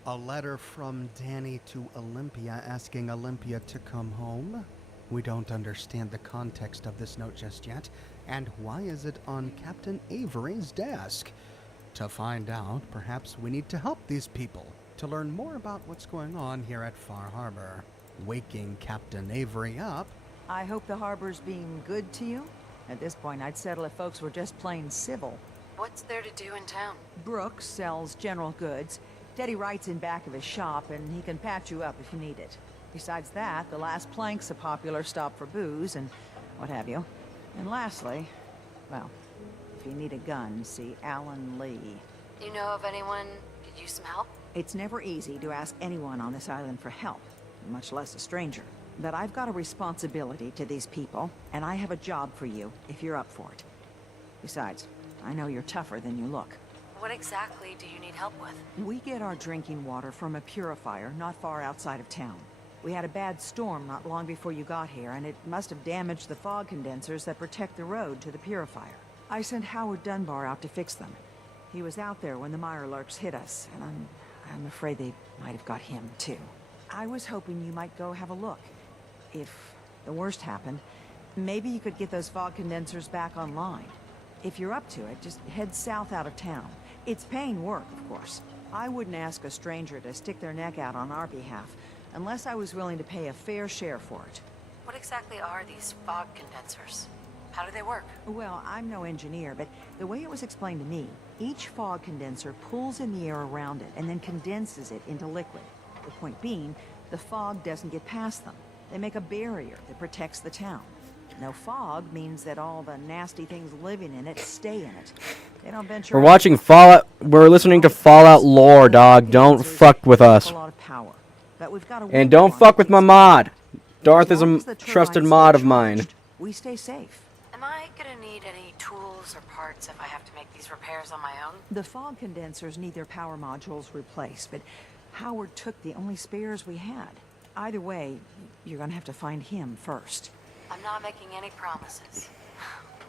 A letter from Danny to Olympia asking Olympia to come home? We don't understand the context of this note just yet, and why is it on Captain Avery's desk? To find out, perhaps we need to help these people to learn more about what's going on here at Far Harbor. Waking Captain Avery up. I hope the harbor's being good to you. At this point, I'd settle if folks were just plain civil. What's there to do in town? Brooks sells general goods. Teddy writes in back of his shop, and he can patch you up if you need it. Besides that, the Last Plank's a popular stop for booze and what have you. And lastly, well, if you need a gun, see Alan Lee. You know of anyone could use some help? It's never easy to ask anyone on this island for help, much less a stranger. But I've got a responsibility to these people, and I have a job for you if you're up for it. Besides, I know you're tougher than you look. What exactly do you need help with? We get our drinking water from a purifier not far outside of town. We had a bad storm not long before you got here, and it must have damaged the fog condensers that protect the road to the purifier. I sent Howard Dunbar out to fix them. He was out there when the Mirelurks hit us, and I'm afraid they might have got him too. I was hoping you might go have a look. If the worst happened, maybe you could get those fog condensers back online. If you're up to it, just head south out of town. It's paying work, of course. I wouldn't ask a stranger to stick their neck out on our behalf, unless I was willing to pay a fair share for it. What exactly are these fog condensers? How do they work? Well, I'm no engineer, but the way it was explained to me, each fog condenser pulls in the air around it and then condenses it into liquid. The point being, the fog doesn't get past them. They make a barrier that protects the town. No fog means that all the nasty things living in it stay in it. They don't venture We're out. watching Fallout. We're listening to Fallout lore, dog. Don't fuck with us. A lot of power, but we've got a And window don't on fuck with my things. mod. Darth As is long a as the trusted turbines mod stay of mine. charged, we stay safe. Am I gonna need any tools or parts if I have to make these repairs on my own? The fog condensers need their power modules replaced, but Howard took the only spares we had. Either way, you're gonna have to find him first. I'm not making any promises.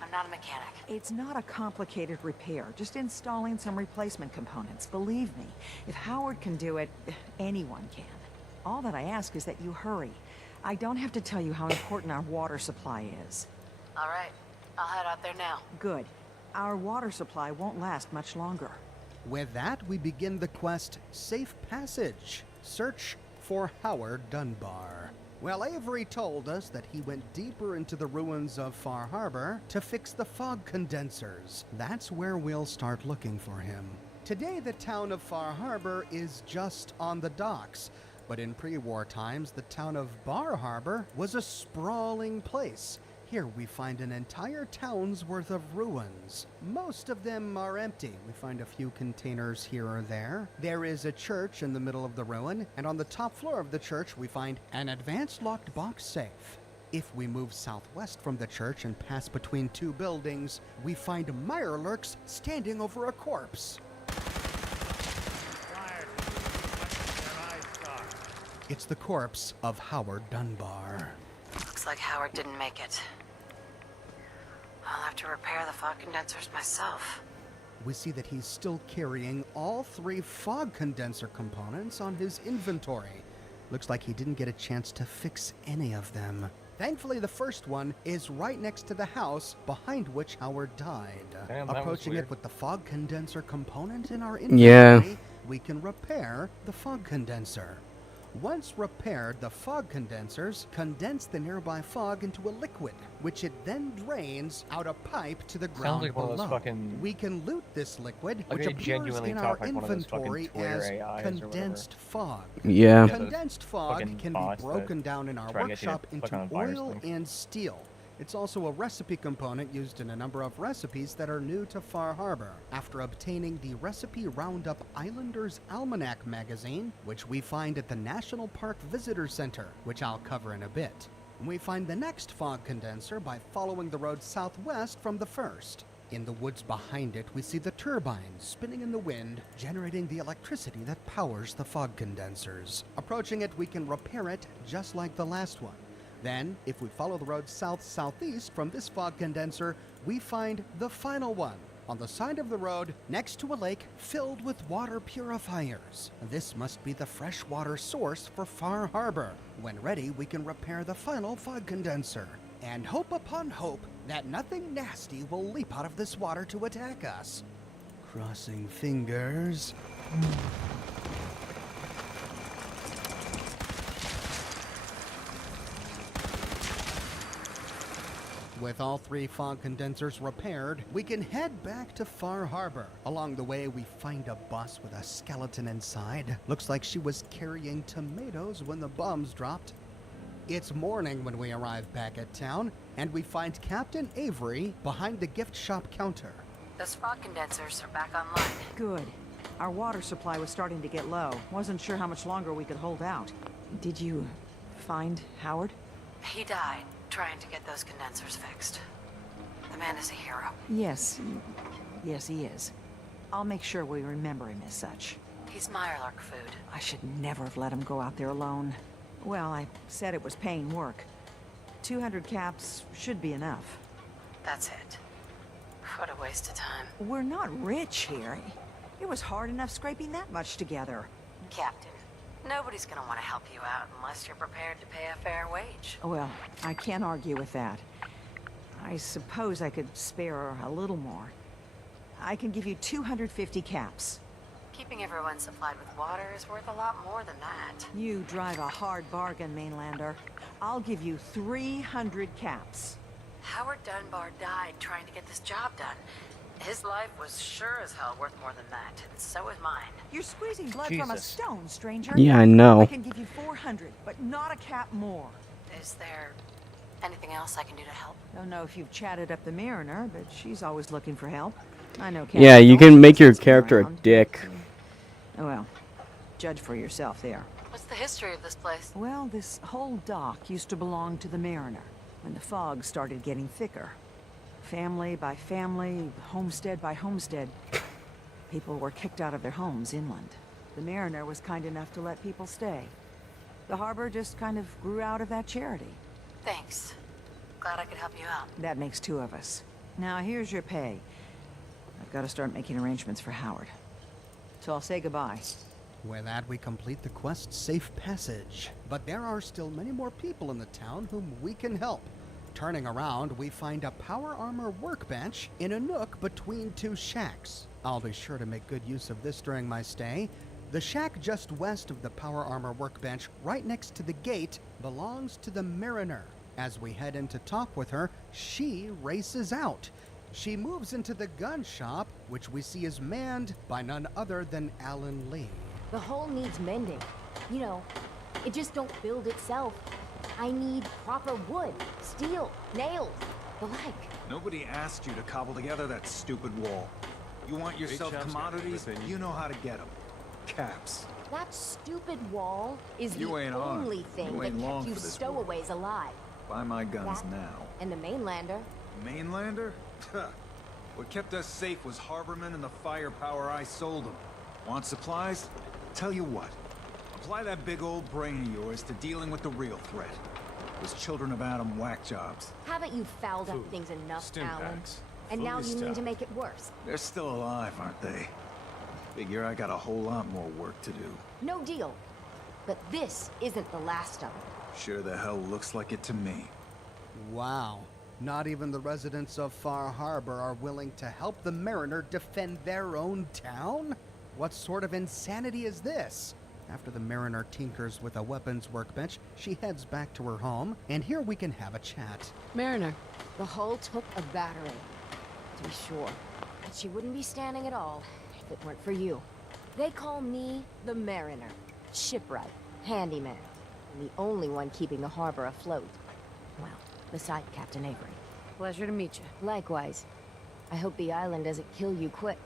I'm not a mechanic. It's not a complicated repair, just installing some replacement components. Believe me, if Howard can do it, anyone can. All that I ask is that you hurry. I don't have to tell you how important our water supply is. All right, I'll head out there now. Good. Our water supply won't last much longer. With that, we begin the quest Safe Passage. Search for Howard Dunbar. Well, Avery told us that he went deeper into the ruins of Far Harbor to fix the fog condensers. That's where we'll start looking for him. Today, the town of Far Harbor is just on the docks, but in pre-war times, the town of Bar Harbor was a sprawling place. Here we find an entire town's worth of ruins. Most of them are empty. We find a few containers here or there. There is a church in the middle of the ruin, and on the top floor of the church we find an advanced locked box safe. If we move southwest from the church and pass between two buildings, we find Mirelurks standing over a corpse. Quiet, It's the corpse of Howard Dunbar. Looks like Howard didn't make it. I'll have to repair the fog condensers myself. We see that he's still carrying all 3 fog condenser components on his inventory. Looks like he didn't get a chance to fix any of them. Thankfully, the first one is right next to the house behind which Howard died. Damn, that was Approaching weird. it with the fog condenser component in our Yeah. inventory, we can repair the fog condenser. Once repaired, the fog condensers condense the nearby fog into a liquid, which it then drains out a pipe to the ground like one of those below. fucking- We can loot this liquid, Like which they appears genuinely in talk our like one of those fucking inventory Twitter as AIs or whatever. condensed fog. Yeah. those Condensed fog fucking can be bots that broken down in our try to get you to workshop click into on virus oil links. and steel. It's also a recipe component used in a number of recipes that are new to Far Harbor. After obtaining the Recipe Roundup Islanders Almanac magazine, which we find at the National Park Visitor Center, which I'll cover in a bit. We find the next fog condenser by following the road southwest from the first. In the woods behind it, we see the turbines spinning in the wind, generating the electricity that powers the fog condensers. Approaching it, we can repair it just like the last one. Then, if we follow the road south-southeast from this fog condenser, we find the final one, on the side of the road next to a lake filled with water purifiers. This must be the freshwater source for Far Harbor. When ready, we can repair the final fog condenser. And hope upon hope that nothing nasty will leap out of this water to attack us. Crossing fingers. With all 3 fog condensers repaired, we can head back to Far Harbor. Along the way, we find a bus with a skeleton inside. Looks like she was carrying tomatoes when the bombs dropped. It's morning when we arrive back at town, and we find Captain Avery behind the gift shop counter. Those fog condensers are back online. Good. Our water supply was starting to get low. Wasn't sure how much longer we could hold out. Did you find Howard? He died trying to get those condensers fixed. The man is a hero. Yes. Yes, he is. I'll make sure we remember him as such. He's Mirelurk food. I should never have let him go out there alone. Well, I said it was paying work. 200 caps should be enough. That's it. What a waste of time. We're not rich here. It was hard enough scraping that much together. Captain, nobody's gonna want to help you out unless you're prepared to pay a fair wage. Well, I can't argue with that. I suppose I could spare a little more. I can give you 250 caps. Keeping everyone supplied with water is worth a lot more than that. You drive a hard bargain, Mainlander. I'll give you 300 caps. Howard Dunbar died trying to get this job done. His life was sure as hell worth more than that, and so is mine. You're squeezing blood from a Jesus. stone, stranger. Yeah, I know. I can give you 400, but not a cap more. Is there anything else I can do to help? Don't know if you've chatted up the Mariner, but she's always looking for help. I know. Yeah, Captain you can Dawson make your sits character a around. dick. Oh, well, judge for yourself there. What's the history of this place? Well, this whole dock used to belong to the Mariner when the fog started getting thicker. Family by family, homestead by homestead, people were kicked out of their homes inland. The Mariner was kind enough to let people stay. The harbor just kind of grew out of that charity. Thanks. Glad I could help you out. That makes 2 of us. Now, here's your pay. I've got to start making arrangements for Howard. So I'll say goodbye. With that, we complete the quest's safe passage. But there are still many more people in the town whom we can help. Turning around, we find a power armor workbench in a nook between 2 shacks. I'll be sure to make good use of this during my stay. The shack just west of the power armor workbench, right next to the gate, belongs to the Mariner. As we head in to talk with her, she races out. She moves into the gun shop, which we see is manned by none other than Alan Lee. The hull needs mending. You know, it just don't build itself. I need proper wood, steel, nails, the like. Nobody asked you to cobble together that stupid wall. You want yourself chap's got commodities, everything. you know how to get them. Caps. That stupid wall is You the ain't armed. only thing You that ain't long kept you for this war. stowaways alive. Buy my guns That now. And the Mainlander. Mainlander? What kept us safe was Harborman and the firepower I sold them. Want supplies? Tell you what. Apply that big old brain of yours to dealing with the real threat. Those children of Adam whack jobs. Haven't you fouled up Food. things enough, Stim Alan? packs. And now Fully you mean to stocked. make it worse? They're still alive, aren't they? Figure I got a whole lot more work to do. No deal. But this isn't the last of them. Sure the hell looks like it to me. Wow. Not even the residents of Far Harbor are willing to help the Mariner defend their own town? What sort of insanity is this? After the Mariner tinkers with a weapons workbench, she heads back to her home, and here we can have a chat. Mariner. The hull took a battering, to be sure. But she wouldn't be standing at all if it weren't for you. They call me the Mariner. Shipwright, handyman, and the only one keeping the harbor afloat. Well, beside Captain Avery. Pleasure to meet you. Likewise. I hope the island doesn't kill you quick.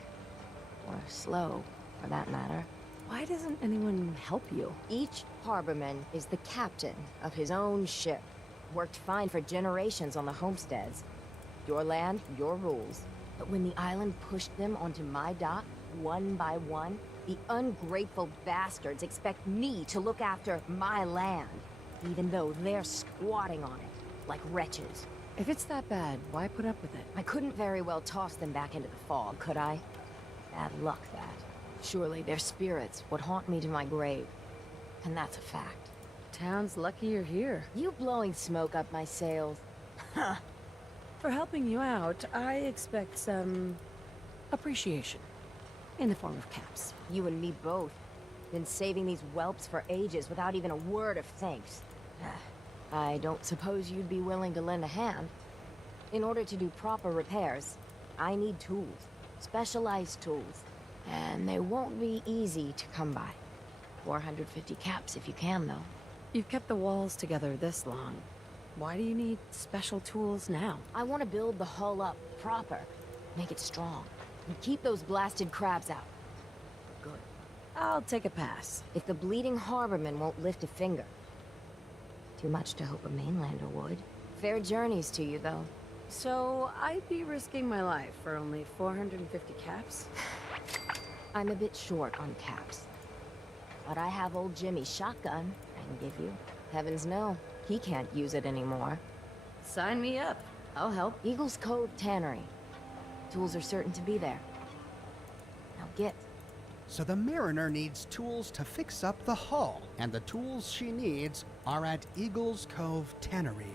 Or slow, for that matter. Why doesn't anyone help you? Each harborman is the captain of his own ship. Worked fine for generations on the homesteads. Your land, your rules. But when the island pushed them onto my dock, one by one, the ungrateful bastards expect me to look after my land, even though they're squatting on it, like wretches. If it's that bad, why put up with it? I couldn't very well toss them back into the fog, could I? Bad luck, that. Surely their spirits would haunt me to my grave. And that's a fact. Town's lucky you're here. You blowing smoke up my sails? For helping you out, I expect some appreciation. In the form of caps. You and me both. Been saving these whelps for ages without even a word of thanks. I don't suppose you'd be willing to lend a hand. In order to do proper repairs, I need tools. Specialized tools. And they won't be easy to come by. 450 caps if you can, though. You've kept the walls together this long. Why do you need special tools now? I want to build the hull up proper. Make it strong. And keep those blasted crabs out. Good. I'll take a pass. If the bleeding harborman won't lift a finger. Too much to hope a mainlander would. Fair journeys to you, though. So, I'd be risking my life for only 450 caps? I'm a bit short on caps. But I have old Jimmy's shotgun I can give you. Heavens no, he can't use it anymore. Sign me up. I'll help. Eagles Cove Tannery. Tools are certain to be there. Now get. So the Mariner needs tools to fix up the hull, and the tools she needs are at Eagles Cove Tannery.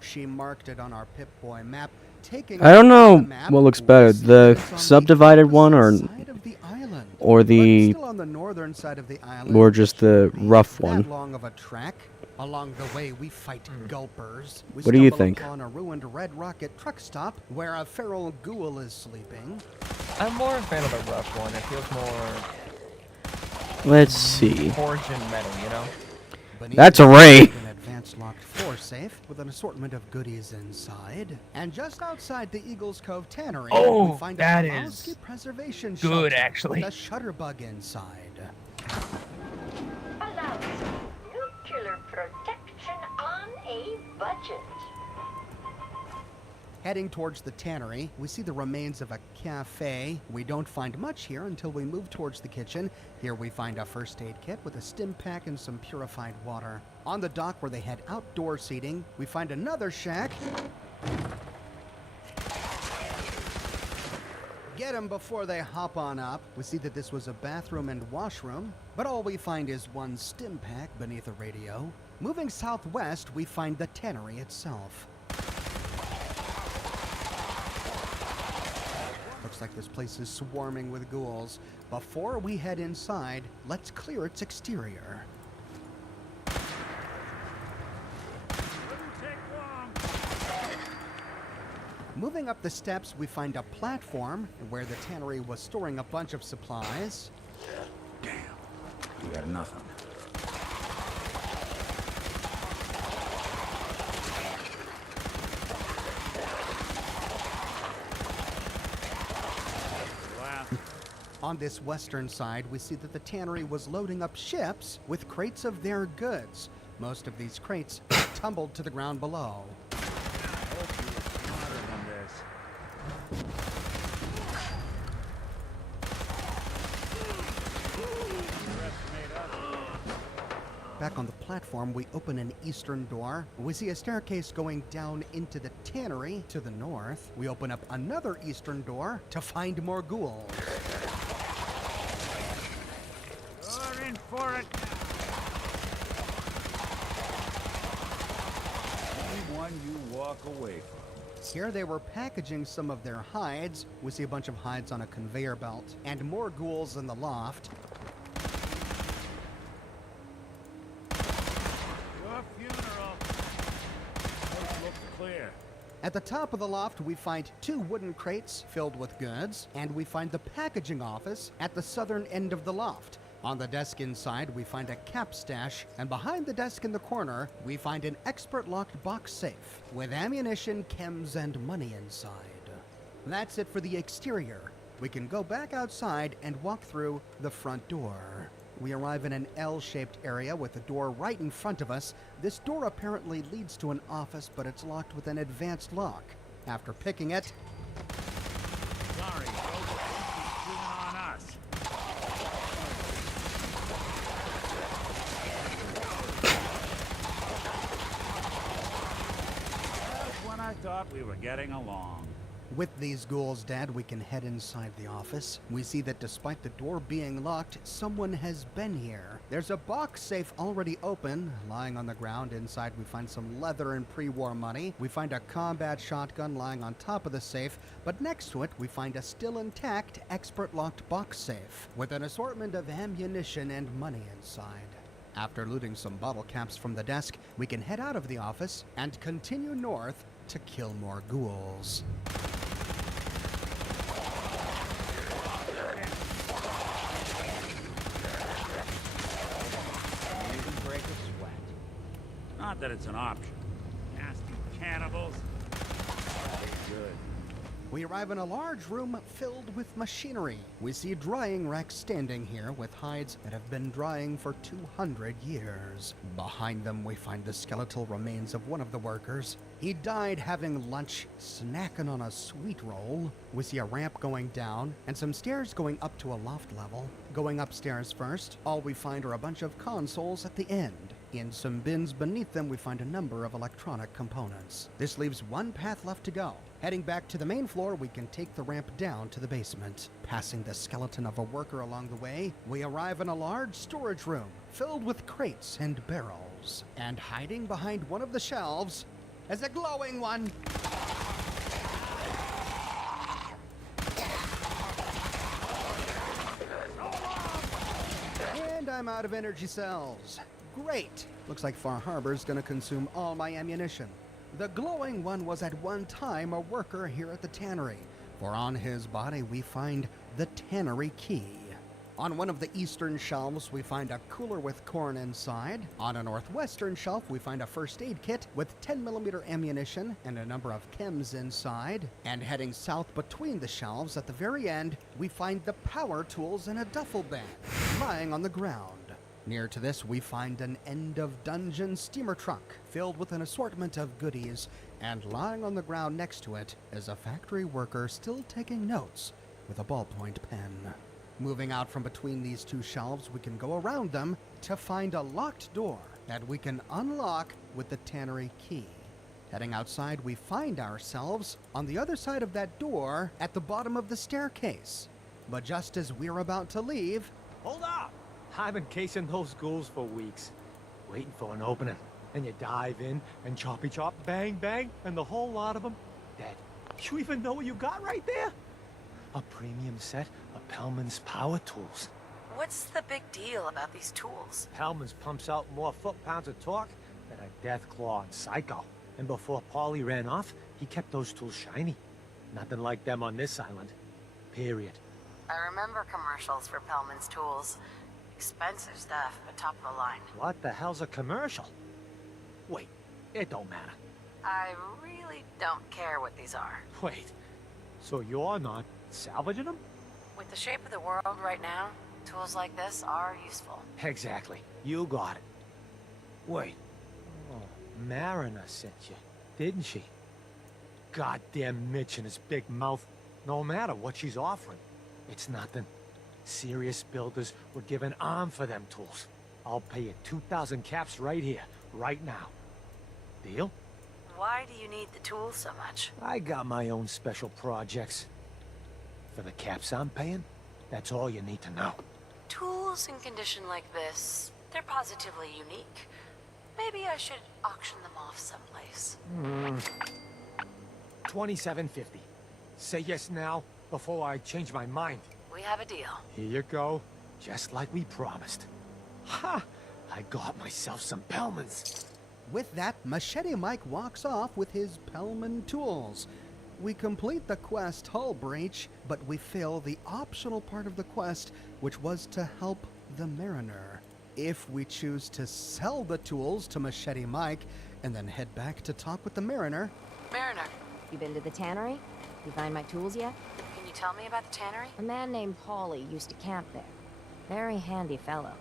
She marked it on our Pip-Boy map, taking I don't know the map, what looks we better, see the it's on subdivided one or opposite side of the island, or but the still on the northern side of the island, or just the shouldn't be rough that one. long of a trek. Along the way, we fight gulpers. We What do you stumble think? upon a ruined Red Rocket truck stop where a feral ghoul is sleeping. I'm more a fan of the rough one. It feels more Let's see. forged in metal, you know? Beneath That's a it, ray. an advanced locked floor safe with an assortment of goodies inside. And just outside the Eagles Cove Tannery, Oh, we find that a is Pulowski preservation good, shelter actually. with a shutterbug inside. Allows nuclear protection on a budget. Heading towards the tannery, we see the remains of a cafe. We don't find much here until we move towards the kitchen. Here we find a first aid kit with a stim pack and some purified water. On the dock where they had outdoor seating, we find another shack. Get them before they hop on up. We see that this was a bathroom and washroom, but all we find is one stim pack beneath a radio. Moving southwest, we find the tannery itself. Looks like this place is swarming with ghouls. Before we head inside, let's clear its exterior. Moving up the steps, we find a platform where the tannery was storing a bunch of supplies. Damn. You got nothing. On this western side, we see that the tannery was loading up ships with crates of their goods. Most of these crates tumbled to the ground below. Back on the platform, we open an eastern door. We see a staircase going down into the tannery to the north. We open up another eastern door to find more ghouls. You're in for it. Anyone you walk away from. Here they were packaging some of their hides. We see a bunch of hides on a conveyor belt, and more ghouls in the loft. Your funeral. Coast looks clear. At the top of the loft, we find 2 wooden crates filled with goods, and we find the packaging office at the southern end of the loft. On the desk inside, we find a cap stash, and behind the desk in the corner, we find an expert-locked box safe with ammunition, chems, and money inside. That's it for the exterior. We can go back outside and walk through the front door. We arrive in an L-shaped area with a door right in front of us. This door apparently leads to an office, but it's locked with an advanced lock. After picking it, Sorry, folks. This is on us. Just when I thought we were getting along. with these ghouls dead, we can head inside the office. We see that despite the door being locked, someone has been here. There's a box safe already open. Lying on the ground inside, we find some leather and pre-war money. We find a combat shotgun lying on top of the safe, but next to it, we find a still intact, expert-locked box safe with an assortment of ammunition and money inside. After looting some bottle caps from the desk, we can head out of the office and continue north to kill more ghouls. Break a sweat. Not that it's an option. Nasty cannibals. Good. We arrive in a large room filled with machinery. We see drying racks standing here with hides that have been drying for 200 years. Behind them, we find the skeletal remains of one of the workers. He died having lunch, snacking on a sweet roll. We see a ramp going down and some stairs going up to a loft level. Going upstairs first, all we find are a bunch of consoles at the end. In some bins beneath them, we find a number of electronic components. This leaves one path left to go. Heading back to the main floor, we can take the ramp down to the basement. Passing the skeleton of a worker along the way, we arrive in a large storage room filled with crates and barrels. And hiding behind one of the shelves is a glowing one. And I'm out of energy cells. Great! Looks like Far Harbor's gonna consume all my ammunition. The glowing one was at one time a worker here at the tannery, for on his body we find the tannery key. On one of the eastern shelves, we find a cooler with corn inside. On a northwestern shelf, we find a first aid kit with 10mm ammunition and a number of chems inside. And heading south between the shelves, at the very end, we find the power tools in a duffel bag lying on the ground. Near to this, we find an end-of-dungeon steamer truck filled with an assortment of goodies, and lying on the ground next to it is a factory worker still taking notes with a ballpoint pen. Moving out from between these two shelves, we can go around them to find a locked door that we can unlock with the tannery key. Heading outside, we find ourselves on the other side of that door at the bottom of the staircase. But just as we're about to leave, Hold up! I've been casing those ghouls for weeks, waiting for an opening. And you dive in and choppy chop, bang bang, and the whole lot of them dead. You even know what you got right there? A premium set of Pellman's power tools. What's the big deal about these tools? Pellman's pumps out more foot-pounds of torque than a Deathclaw and Psycho. And before Paulie ran off, he kept those tools shiny. Nothing like them on this island. Period. I remember commercials for Pellman's tools. Expensive stuff, but top of the line. What the hell's a commercial? Wait, it don't matter. I really don't care what these are. Wait, so you're not salvaging them? With the shape of the world right now, tools like this are useful. Exactly. You got it. Wait. Oh, Mariner sent you, didn't she? Goddamn Mitch and his big mouth. No matter what she's offering, it's nothing. Serious builders would give an arm for them tools. I'll pay you 2,000 caps right here, right now. Deal? Why do you need the tools so much? I got my own special projects. For the caps I'm paying, that's all you need to know. Tools in condition like this, they're positively unique. Maybe I should auction them off someplace. 27.50. Say yes now, before I change my mind. We have a deal. Here you go, just like we promised. Ha! I got myself some Pellmans. With that, Machete Mike walks off with his Pellman tools. We complete the quest hull breach, but we fail the optional part of the quest, which was to help the Mariner. If we choose to sell the tools to Machete Mike and then head back to talk with the Mariner. Mariner, You been to the tannery? You find my tools yet? can you tell me about the tannery? A man named Paulie used to camp there. Very handy fellow.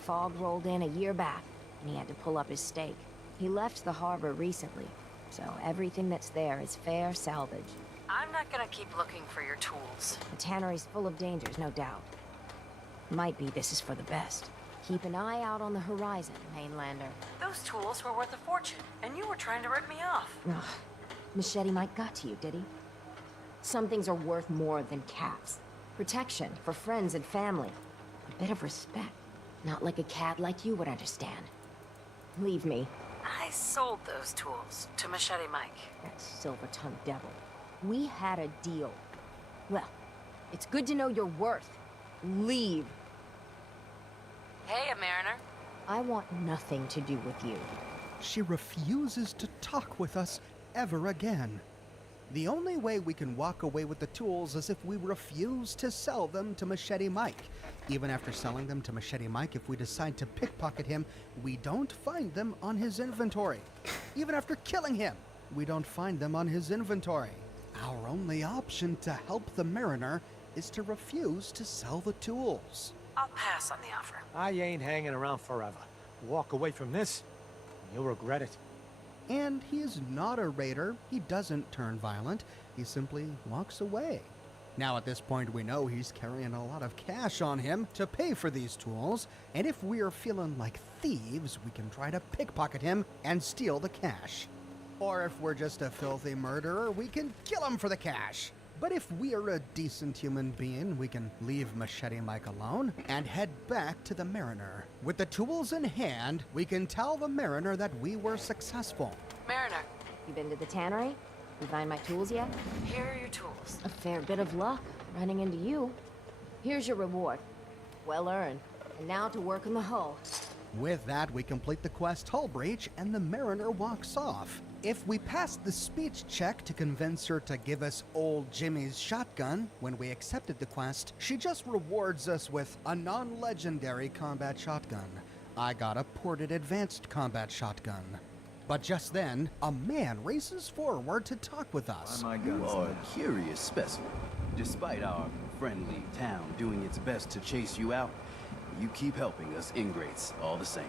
Fog rolled in a year back, and he had to pull up his stake. He left the harbor recently, so everything that's there is fair salvage. I'm not gonna keep looking for your tools. The tannery's full of dangers, no doubt. Might be this is for the best. Keep an eye out on the horizon, mainlander. Those tools were worth a fortune, and you were trying to rip me off. Ugh. Machete Mike got to you, did he? Some things are worth more than caps. Protection for friends and family. A bit of respect. Not like a cad like you would understand. Leave me. I sold those tools to Machete Mike. That silver-tongued devil. We had a deal. Well, it's good to know your worth. Leave. Hey, a Mariner. I want nothing to do with you. She refuses to talk with us ever again. The only way we can walk away with the tools is if we refuse to sell them to Machete Mike. Even after selling them to Machete Mike, if we decide to pickpocket him, we don't find them on his inventory. Even after killing him, we don't find them on his inventory. Our only option to help the Mariner is to refuse to sell the tools. I'll pass on the offer. I ain't hanging around forever. Walk away from this, and you'll regret it. And he is not a raider. He doesn't turn violent. He simply walks away. Now at this point we know he's carrying a lot of cash on him to pay for these tools, and if we're feeling like thieves, we can try to pickpocket him and steal the cash. Or if we're just a filthy murderer, we can kill him for the cash. But if we are a decent human being, we can leave Machete Mike alone and head back to the Mariner. With the tools in hand, we can tell the Mariner that we were successful. Mariner, You been to the tannery? You find my tools yet? here are your tools. A fair bit of luck running into you. Here's your reward. Well earned. And now to work on the hull. With that, we complete the quest hull breach, and the Mariner walks off. If we pass the speech check to convince her to give us old Jimmy's shotgun when we accepted the quest, she just rewards us with a non-legendary combat shotgun. I got a ported advanced combat shotgun. But just then, a man races forward to talk with us. You are a curious specimen. Despite our friendly town doing its best to chase you out, you keep helping us ingrates all the same.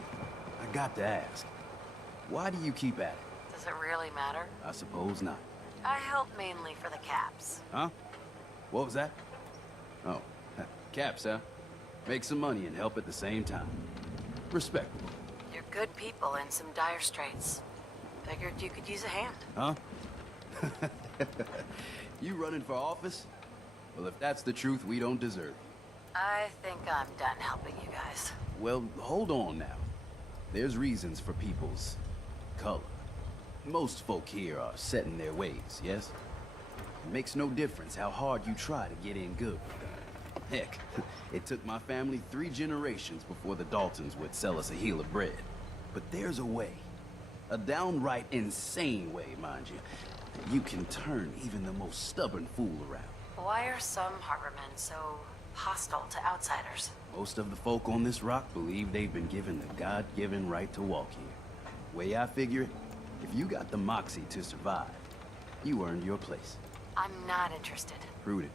I got to ask, why do you keep at it? Does it really matter? I suppose not. I help mainly for the caps. Huh? What was that? Oh, caps, huh? Make some money and help at the same time. Respectable. You're good people in some dire straits. Figured you could use a hand. Huh? You running for office? Well, if that's the truth, we don't deserve you. I think I'm done helping you guys. Well, hold on now. There's reasons for people's color. Most folk here are set in their ways, yes? It makes no difference how hard you try to get in good with them. Heck, it took my family 3 generations before the Daltons would sell us a heel of bread. But there's a way. A downright insane way, mind you. You can turn even the most stubborn fool around. Why are some harbormen so hostile to outsiders? Most of the folk on this rock believe they've been given the God-given right to walk here. Way I figure it, if you got the moxie to survive, you earned your place. I'm not interested. Prudent.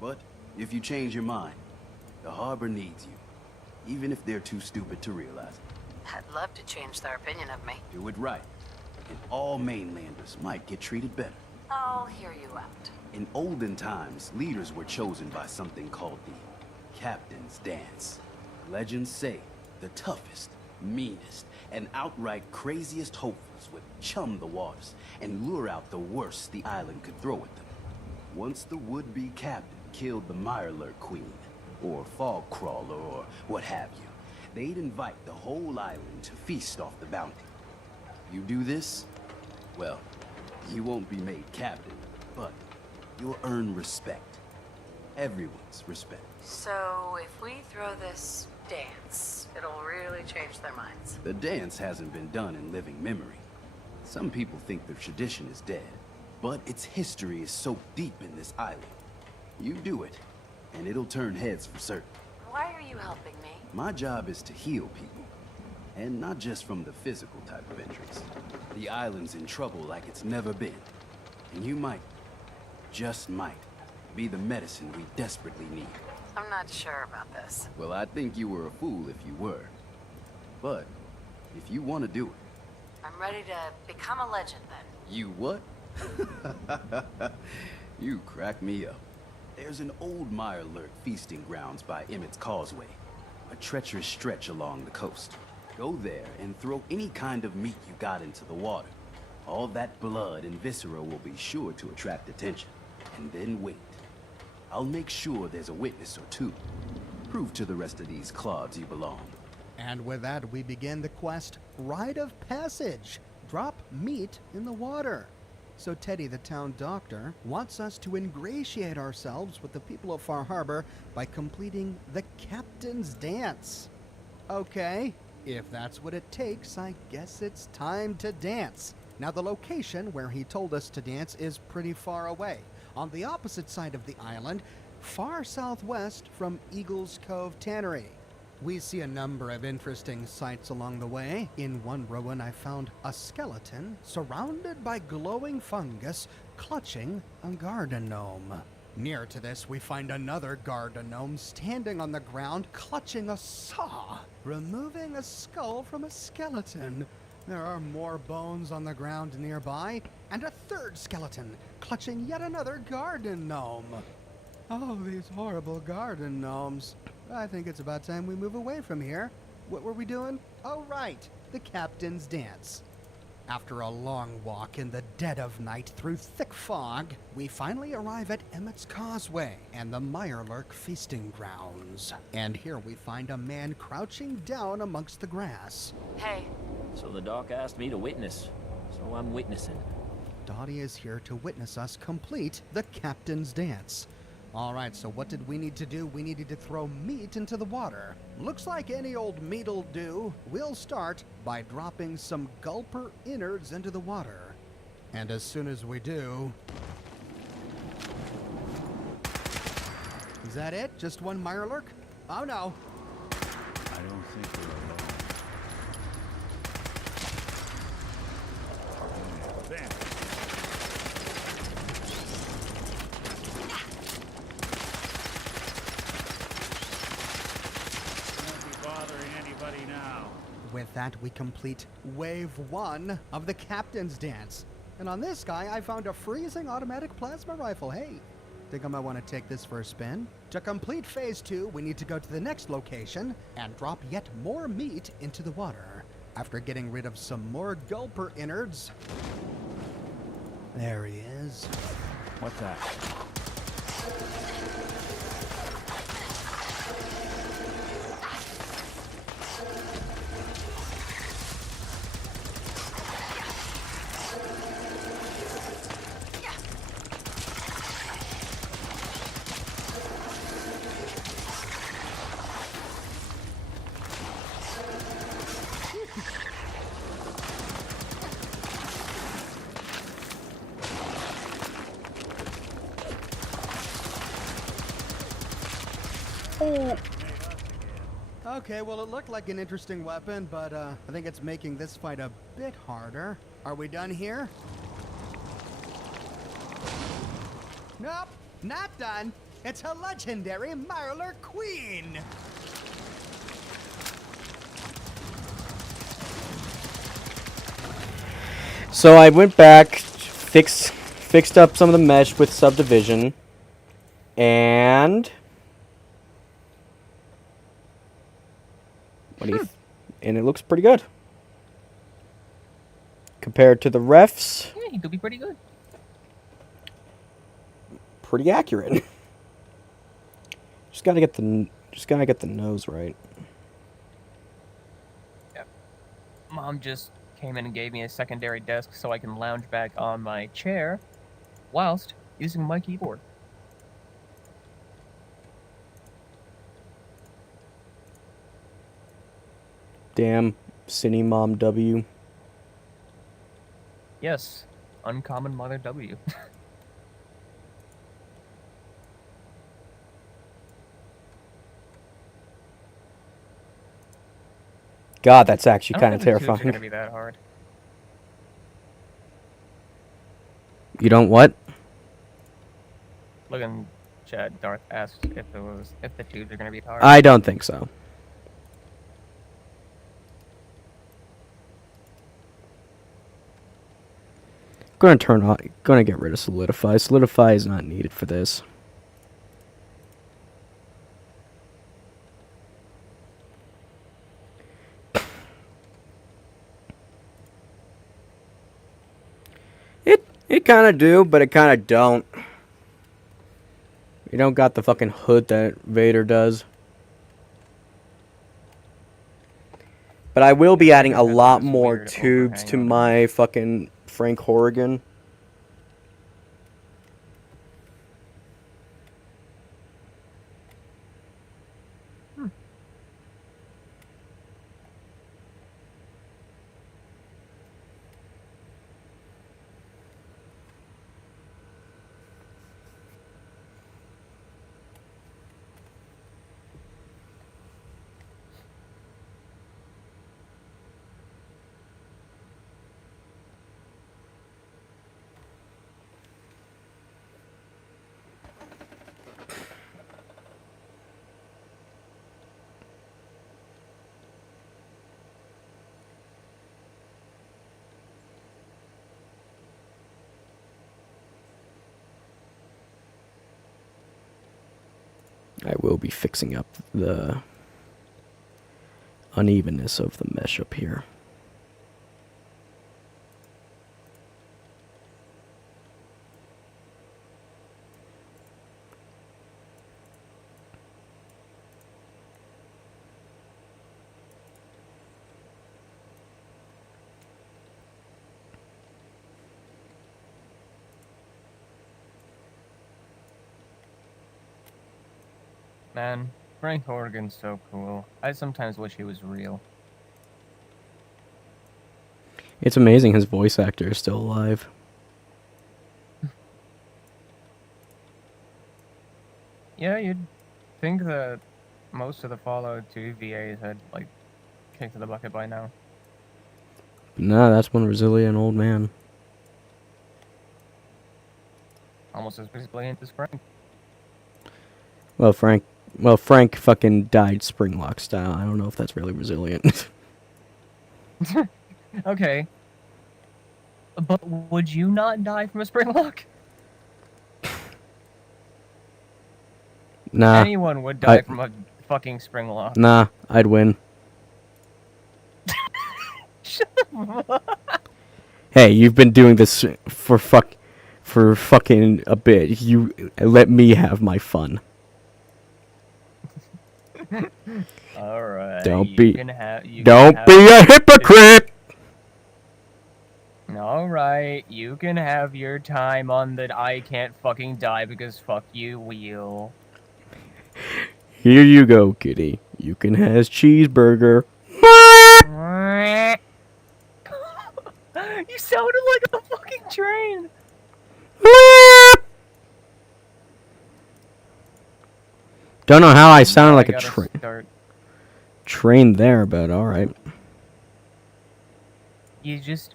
But if you change your mind, the harbor needs you, even if they're too stupid to realize it. I'd love to change their opinion of me. Do it right, and all mainlanders might get treated better. I'll hear you out. In olden times, leaders were chosen by something called the Captain's Dance. Legends say The toughest, meanest, and outright craziest hopefuls would chum the waters and lure out the worst the island could throw at them. Once the would-be captain killed the Mirelurk Queen, or Fog Crawler, or what have you, they'd invite the whole island to feast off the bounty. You do this, well, you won't be made captain, but you'll earn respect. Everyone's respect. So, if we throw this dance, it'll really change their minds. The dance hasn't been done in living memory. Some people think the tradition is dead, but its history is so deep in this island. You do it, and it'll turn heads for certain. Why are you helping me? My job is to heal people, and not just from the physical type of injuries. The island's in trouble like it's never been, and you might, just might, be the medicine we desperately need. I'm not sure about this. Well, I think you were a fool if you were. But, if you want to do it... I'm ready to become a legend then. You what? You crack me up. There's an old Mirelurk feasting grounds by Emmett's Causeway, a treacherous stretch along the coast. Go there and throw any kind of meat you got into the water. All that blood and viscera will be sure to attract attention. And then wait. I'll make sure there's a witness or two. Prove to the rest of these clods you belong. And with that, we begin the quest, Rite of Passage. Drop meat in the water. So Teddy, the town doctor, wants us to ingratiate ourselves with the people of Far Harbor by completing the Captain's Dance. Okay, if that's what it takes, I guess it's time to dance. Now, the location where he told us to dance is pretty far away, on the opposite side of the island, far southwest from Eagles Cove Tannery. We see a number of interesting sights along the way. In one ruin, I found a skeleton surrounded by glowing fungus clutching a garden gnome. Near to this, we find another garden gnome standing on the ground clutching a saw, removing a skull from a skeleton. There are more bones on the ground nearby, and a third skeleton clutching yet another garden gnome. Oh, these horrible garden gnomes. I think it's about time we move away from here. What were we doing? Oh, right, the Captain's Dance. After a long walk in the dead of night through thick fog, we finally arrive at Emmett's Causeway and the Mirelurk feasting grounds. And here we find a man crouching down amongst the grass. Hey. So the doc asked me to witness, so I'm witnessing. Dottie is here to witness us complete the Captain's Dance. Alright, so what did we need to do? We needed to throw meat into the water. Looks like any old meat'll do. We'll start by dropping some gulper innards into the water. And as soon as we do... Is that it? Just one Mirelurk? Oh no. I don't think we're alone. There. With that, we complete Wave 1 of the Captain's Dance. And on this guy, I found a freezing automatic plasma rifle. Hey, think I might want to take this for a spin. To complete Phase 2, we need to go to the next location and drop yet more meat into the water. After getting rid of some more gulper innards... There he is. What's that? Okay, well, it looked like an interesting weapon, but I think it's making this fight a bit harder. Are we done here? Nope, not done. It's a legendary Mirelurk Queen. So I went back, fixed up some of the mesh with subdivision, and What do you and it looks pretty good. Compared to the refs, Yeah, he could be pretty good. pretty accurate. Just gotta get the nose right. Mom just came in and gave me a secondary desk so I can lounge back on my chair whilst using my keyboard. Damn, Cine Mom W. Yes, uncommon mother W. God, that's actually I kind don't of think the tubes are terrifying. gonna be that hard. You don't what? Look in chat. Darth asked if the tubes are gonna be hard. I don't think so. Gonna get rid of Solidify. Solidify is not needed for this. It kind of do, but it kind of don't. You don't got the fucking hood that Vader does. But I will be adding a Vader has lot this more weird tubes to overhang on it. my fucking Frank Horrigan. I will be fixing up the unevenness of the mesh up here. Man, Frank Horrigan's so cool. I sometimes wish he was real. It's amazing his voice actor is still alive. Yeah, you'd think that most of the Fallout 2 VAs had, like, kicked to the bucket by now. Nah, that's one resilient old man. Almost as resilient as Frank. Well, Frank fucking died Springlock style. I don't know if that's really resilient. Okay. But would you not die from a springlock? Nah, Anyone would die from a fucking springlock. nah, I'd win. Shut up. Hey, you've been doing this for fucking a bit. You let me have my fun. Alright. Don't be a hypocrite. Alright, you can have your time on the I can't fucking die because fuck you wheel. Here you go, kitty. You can have cheeseburger. You sounded like a fucking train. Don't know how I sounded like a gotta train there, but alright. You just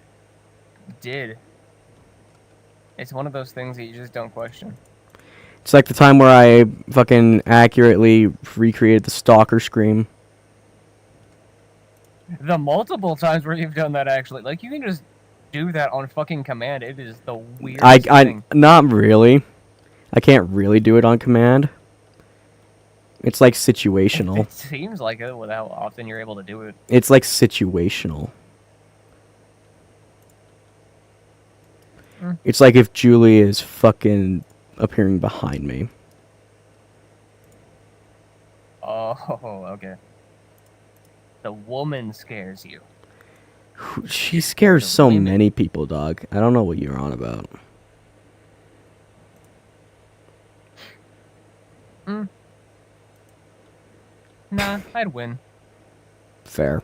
did. It's one of those things that you just don't question. It's like the time where I fucking accurately recreated the stalker scream. The multiple times where you've done that, actually. Like, you can just do that on fucking command. It is the weirdest thing. Not really. I can't really do it on command. It's like situational. It seems like it with how often you're able to do it. It's like situational. It's like if Julie is fucking appearing behind me. Oh, okay. The woman scares you. She scares The so women. many people, dog. I don't know what you're on about. Nah, I'd win. Fair.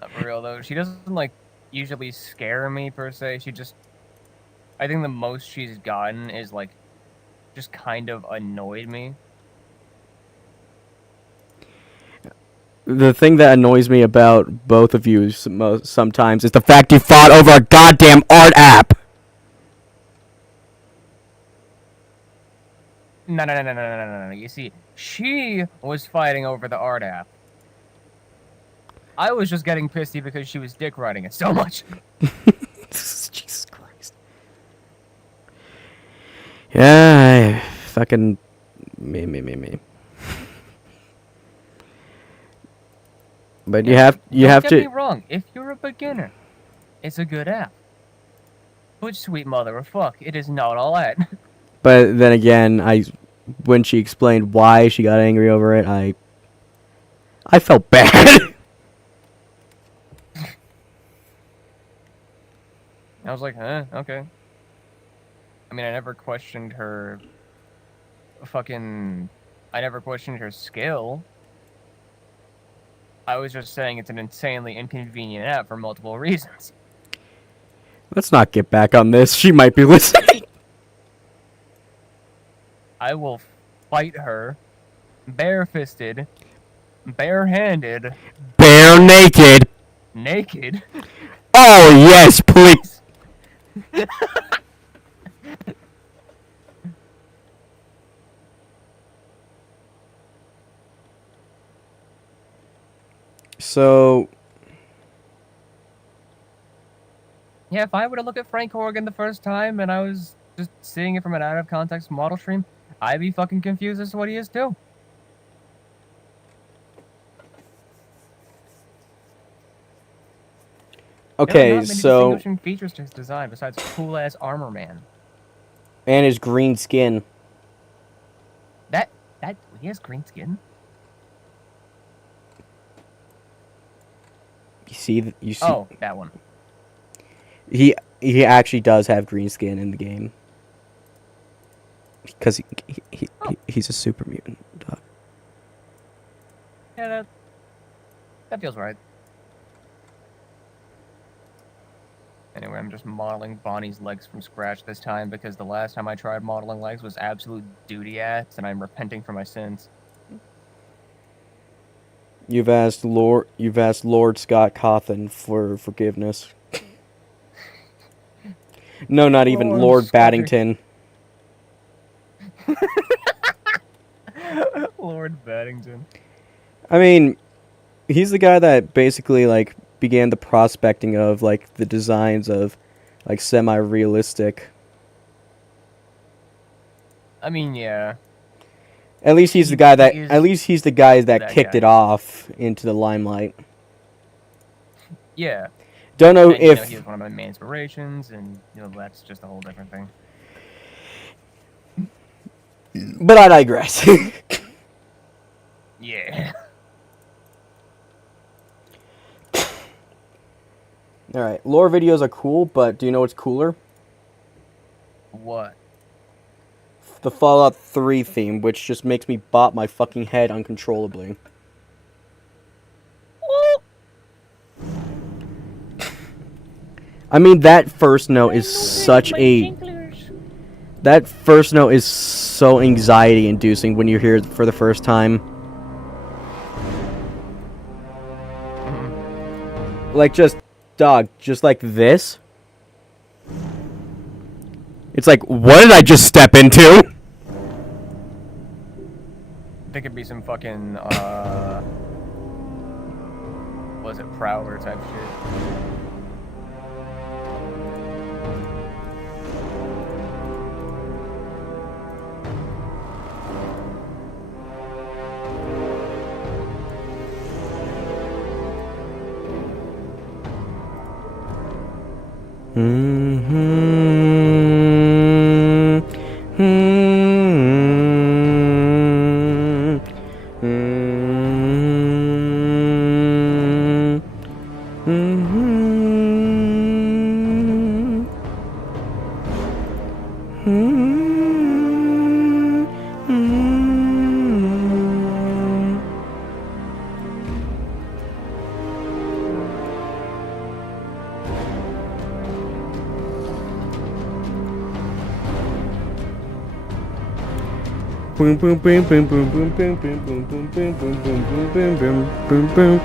Not for real though. She doesn't like usually scare me per se. She just, I think the most she's gotten is like, just kind of annoyed me. The thing that annoys me about both of you sometimes is the fact you fought over a goddamn art app. No. You see, she was fighting over the art app. I was just getting pissy because she was dick riding it so much. Jesus Christ. Yeah, fucking me. But you have Don't to. get me wrong. If you're a beginner, it's a good app. But sweet mother of fuck, it is not all that. But then again, when she explained why she got angry over it, I felt bad. I was like, okay. I mean, I never questioned her skill. I was just saying it's an insanely inconvenient app for multiple reasons. Let's not get back on this. She might be listening. I will fight her, bare-fisted, bare-handed, Bare naked. naked. Oh yes, please. So, Yeah, if I were to look at Frank Horgan the first time and I was just seeing it from an out-of-context model stream, I'd be fucking confused as to what he is too. There are okay, not many so distinguishing features to his design besides cool-ass armor man. and his green skin. That he has green skin. You see. Oh, that one. He actually does have green skin in the game. Because he's a super mutant, dog. Yeah, that feels right. Anyway, I'm just modeling Bonnie's legs from scratch this time because the last time I tried modeling legs was absolute duty ass, and I'm repenting for my sins. You've asked Lord Scott Cawthon for forgiveness. No, not even Oh, I'm Lord sorry. Baddington. Lord Baddington. I mean, he's the guy that basically like began the prospecting of like the designs of like semi-realistic. I mean, yeah. At least he's the guy that kicked guy. it off into the limelight. Yeah. Don't know And, if he was one of my main inspirations, and that's just a whole different thing. but I digress. Yeah. Alright, lore videos are cool, but do you know what's cooler? What? The Fallout 3 theme, which just makes me bop my fucking head uncontrollably. I mean, that first note is such a... That first note is so anxiety-inducing when you hear it for the first time. Like, just... Dog, just like this. It's like, what did I just step into? There could be some fucking, was it Prowler type shit? Boom boom boom boom boom boom boom boom boom boom boom boom boom boom boom boom boom.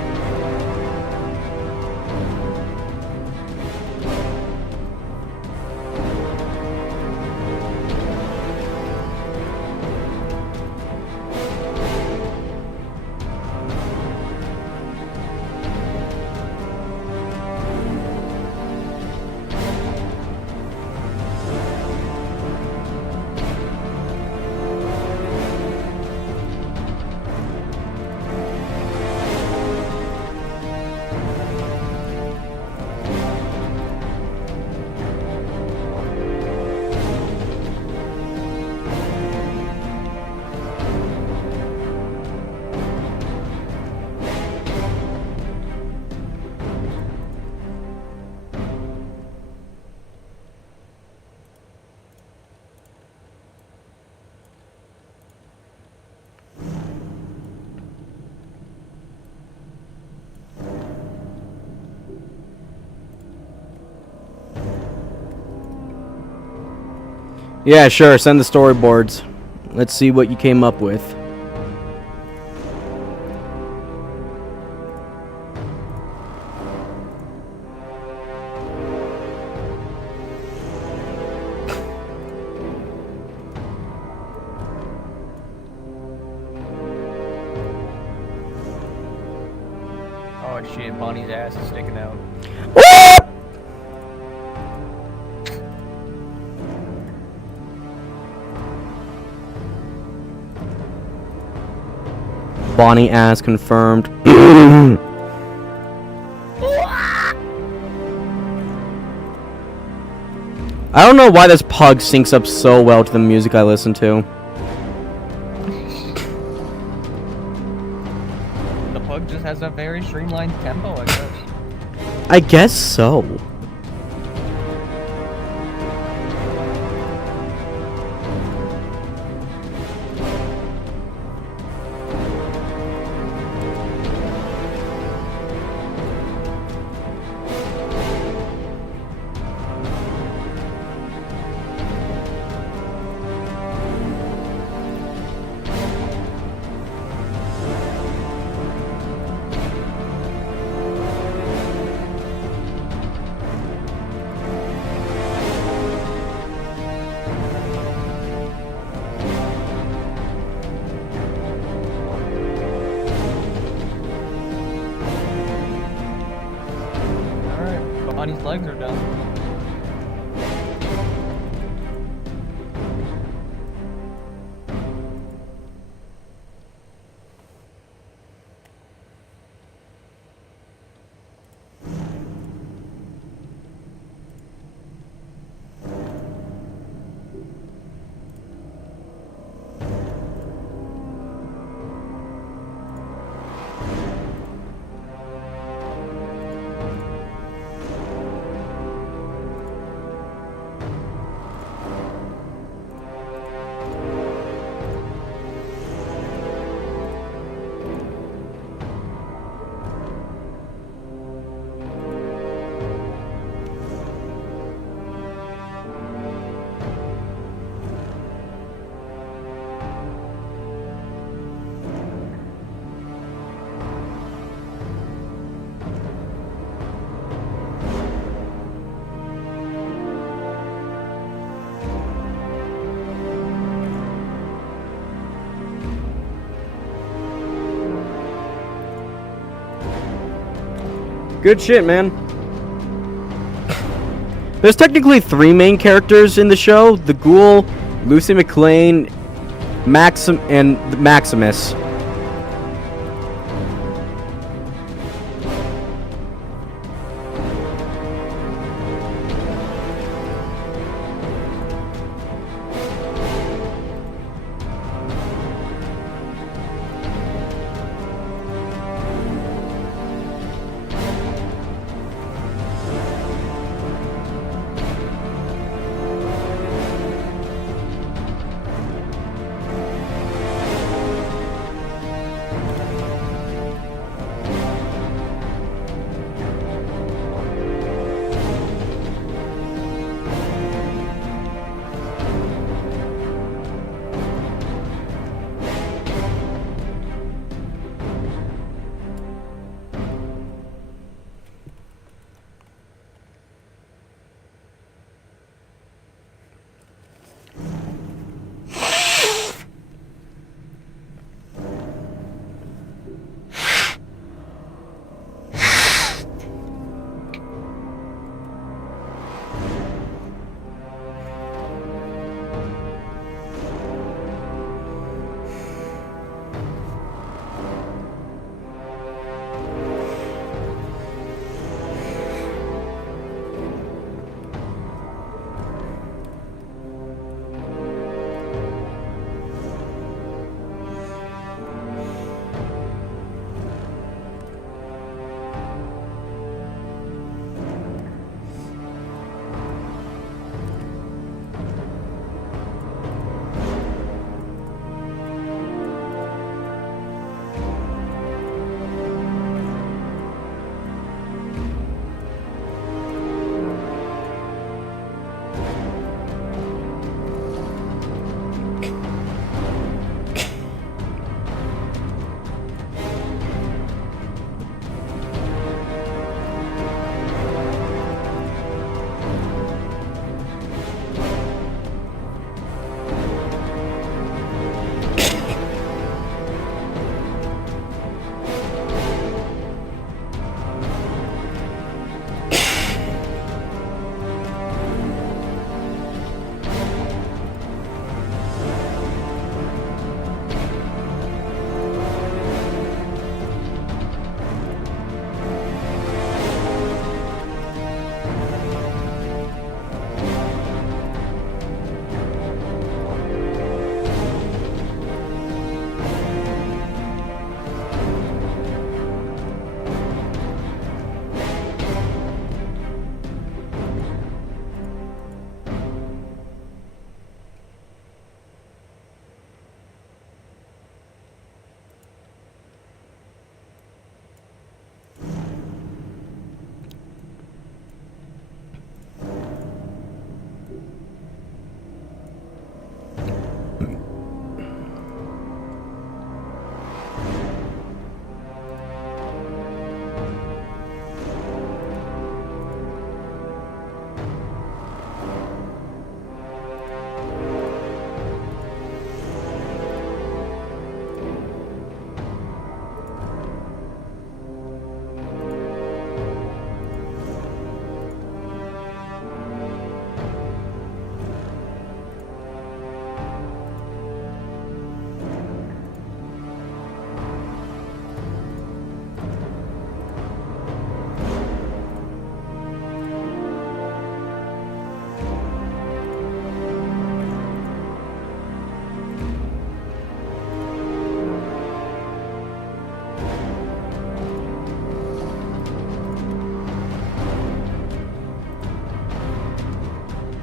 Yeah, sure, send the storyboards. Let's see what you came up with. Oh shit, Bonnie's ass is sticking out. Bonnie ass confirmed. I don't know why this pug syncs up so well to the music I listen to. The pug just has a very streamlined tempo, I guess. I guess so. Bonnie's legs are done. Good shit, man. There's technically 3 main characters in the show: the Ghoul, Lucy McLean, and Maximus.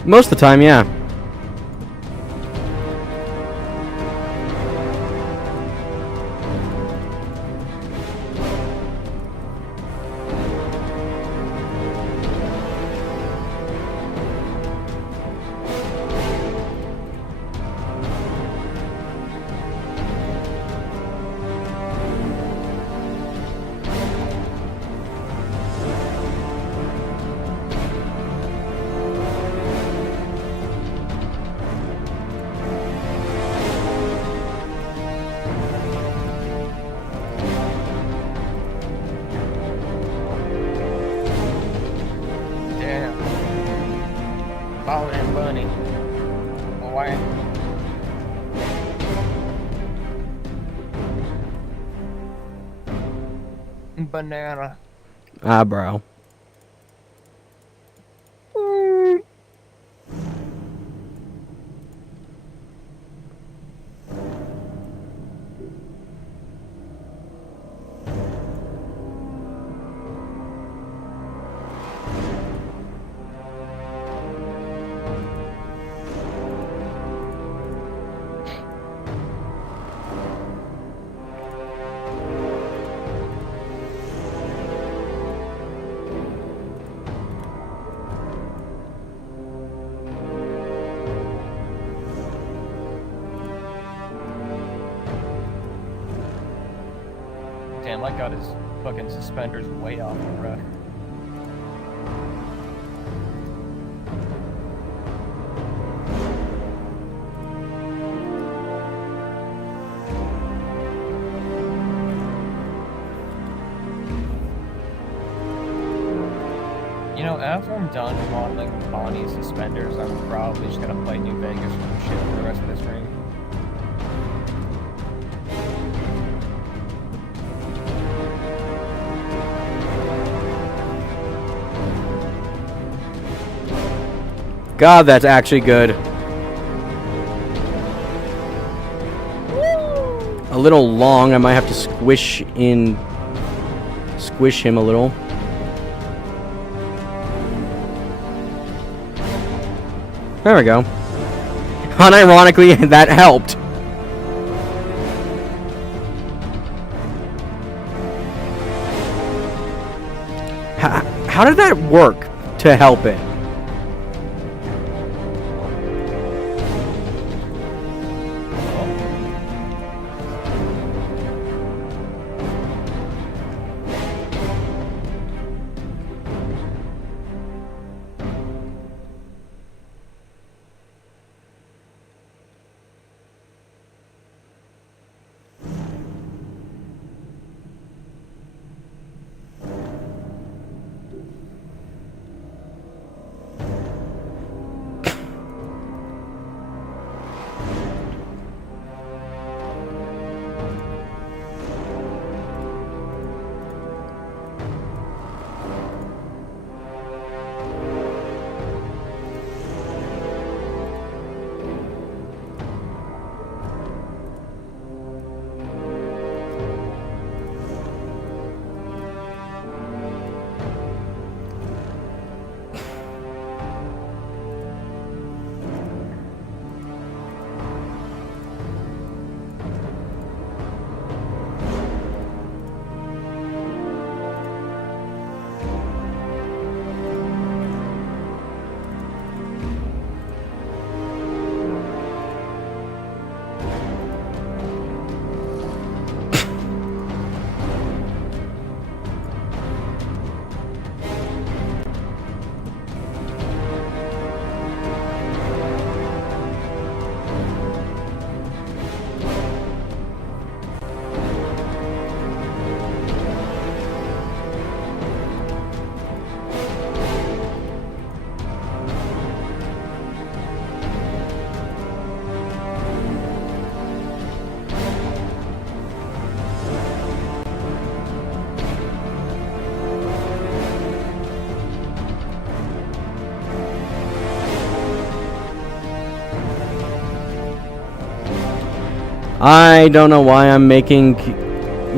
Most of the time, yeah. Damn. Follow that bunny. Boy. Banana. Ah, bro. Damn, I got his fucking suspenders way off the roof. You know, after I'm done modeling Bonnie's suspenders, I'm probably just gonna play New Vegas for the shit for the rest of this stream. God, that's actually good. A little long. I might have to squish him a little. There we go. Unironically, that helped. How did that work to help it? I don't know why I'm making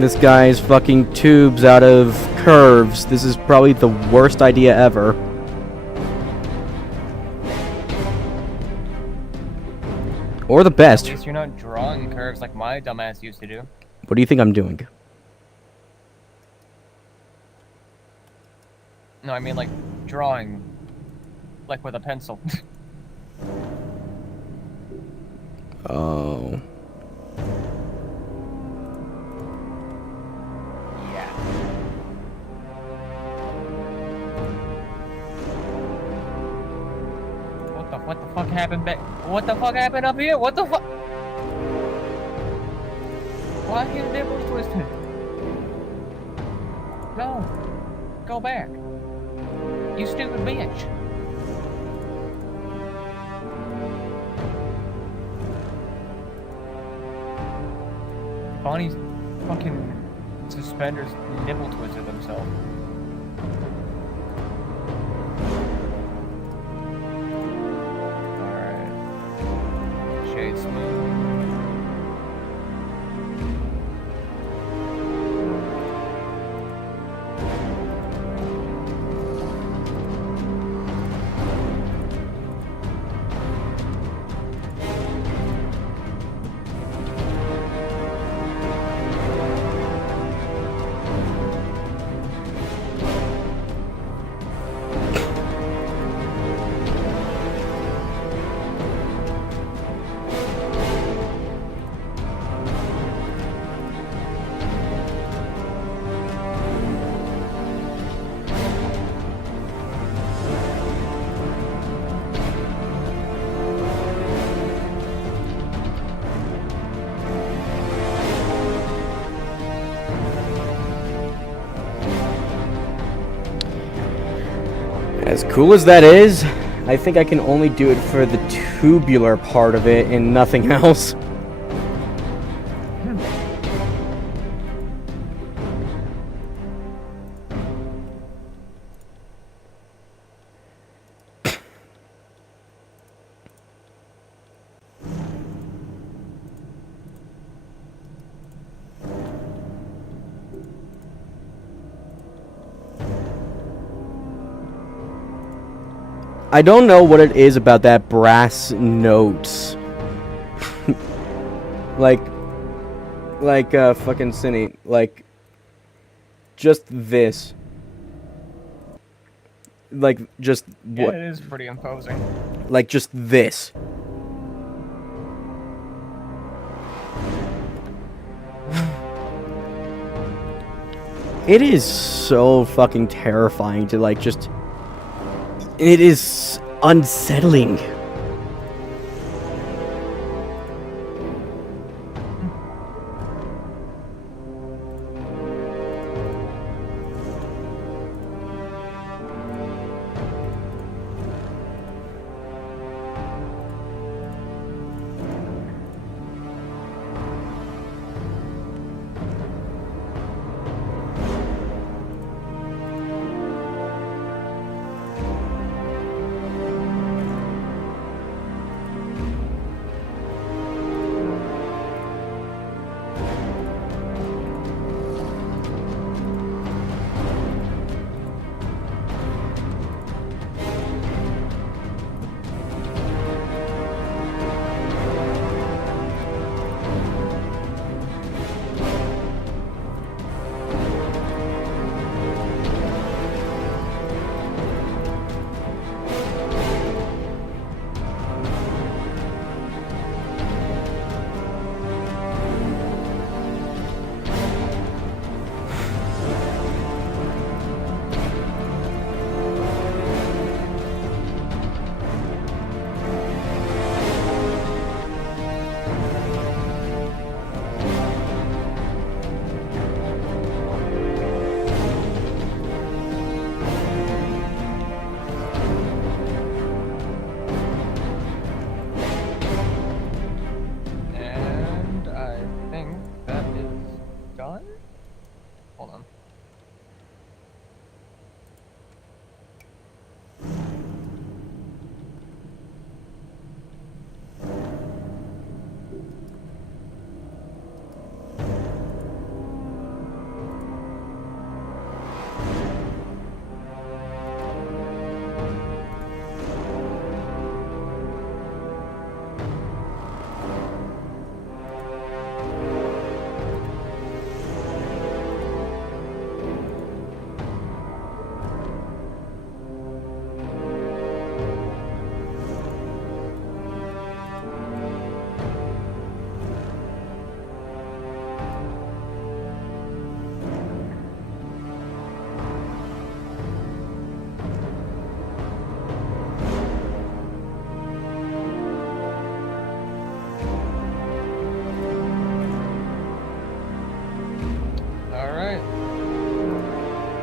this guy's fucking tubes out of curves. This is probably the worst idea ever. Or the At best. least you're not drawing curves like my dumbass used to do. What do you think I'm doing? No, I mean like drawing, like with a pencil. Oh. Yeah. What the fuck happened back? What the fuck happened up here? What the fuck? Why are his nipples twisted? No. Go back. You stupid bitch. Bonnie's fucking suspenders nipple twisted themselves. Alright. Shade smooth. As cool as that is, I think I can only do it for the tubular part of it and nothing else. I don't know what it is about that brass notes. like fucking Cindy, like just this. Like just Yeah, what? it is pretty imposing. Like just this. It is so fucking terrifying to like just. It is unsettling. And I think that is done. Hold on.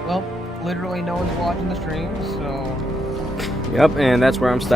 Well, literally no one's watching the stream, so... Yep, and that's where I'm stopping.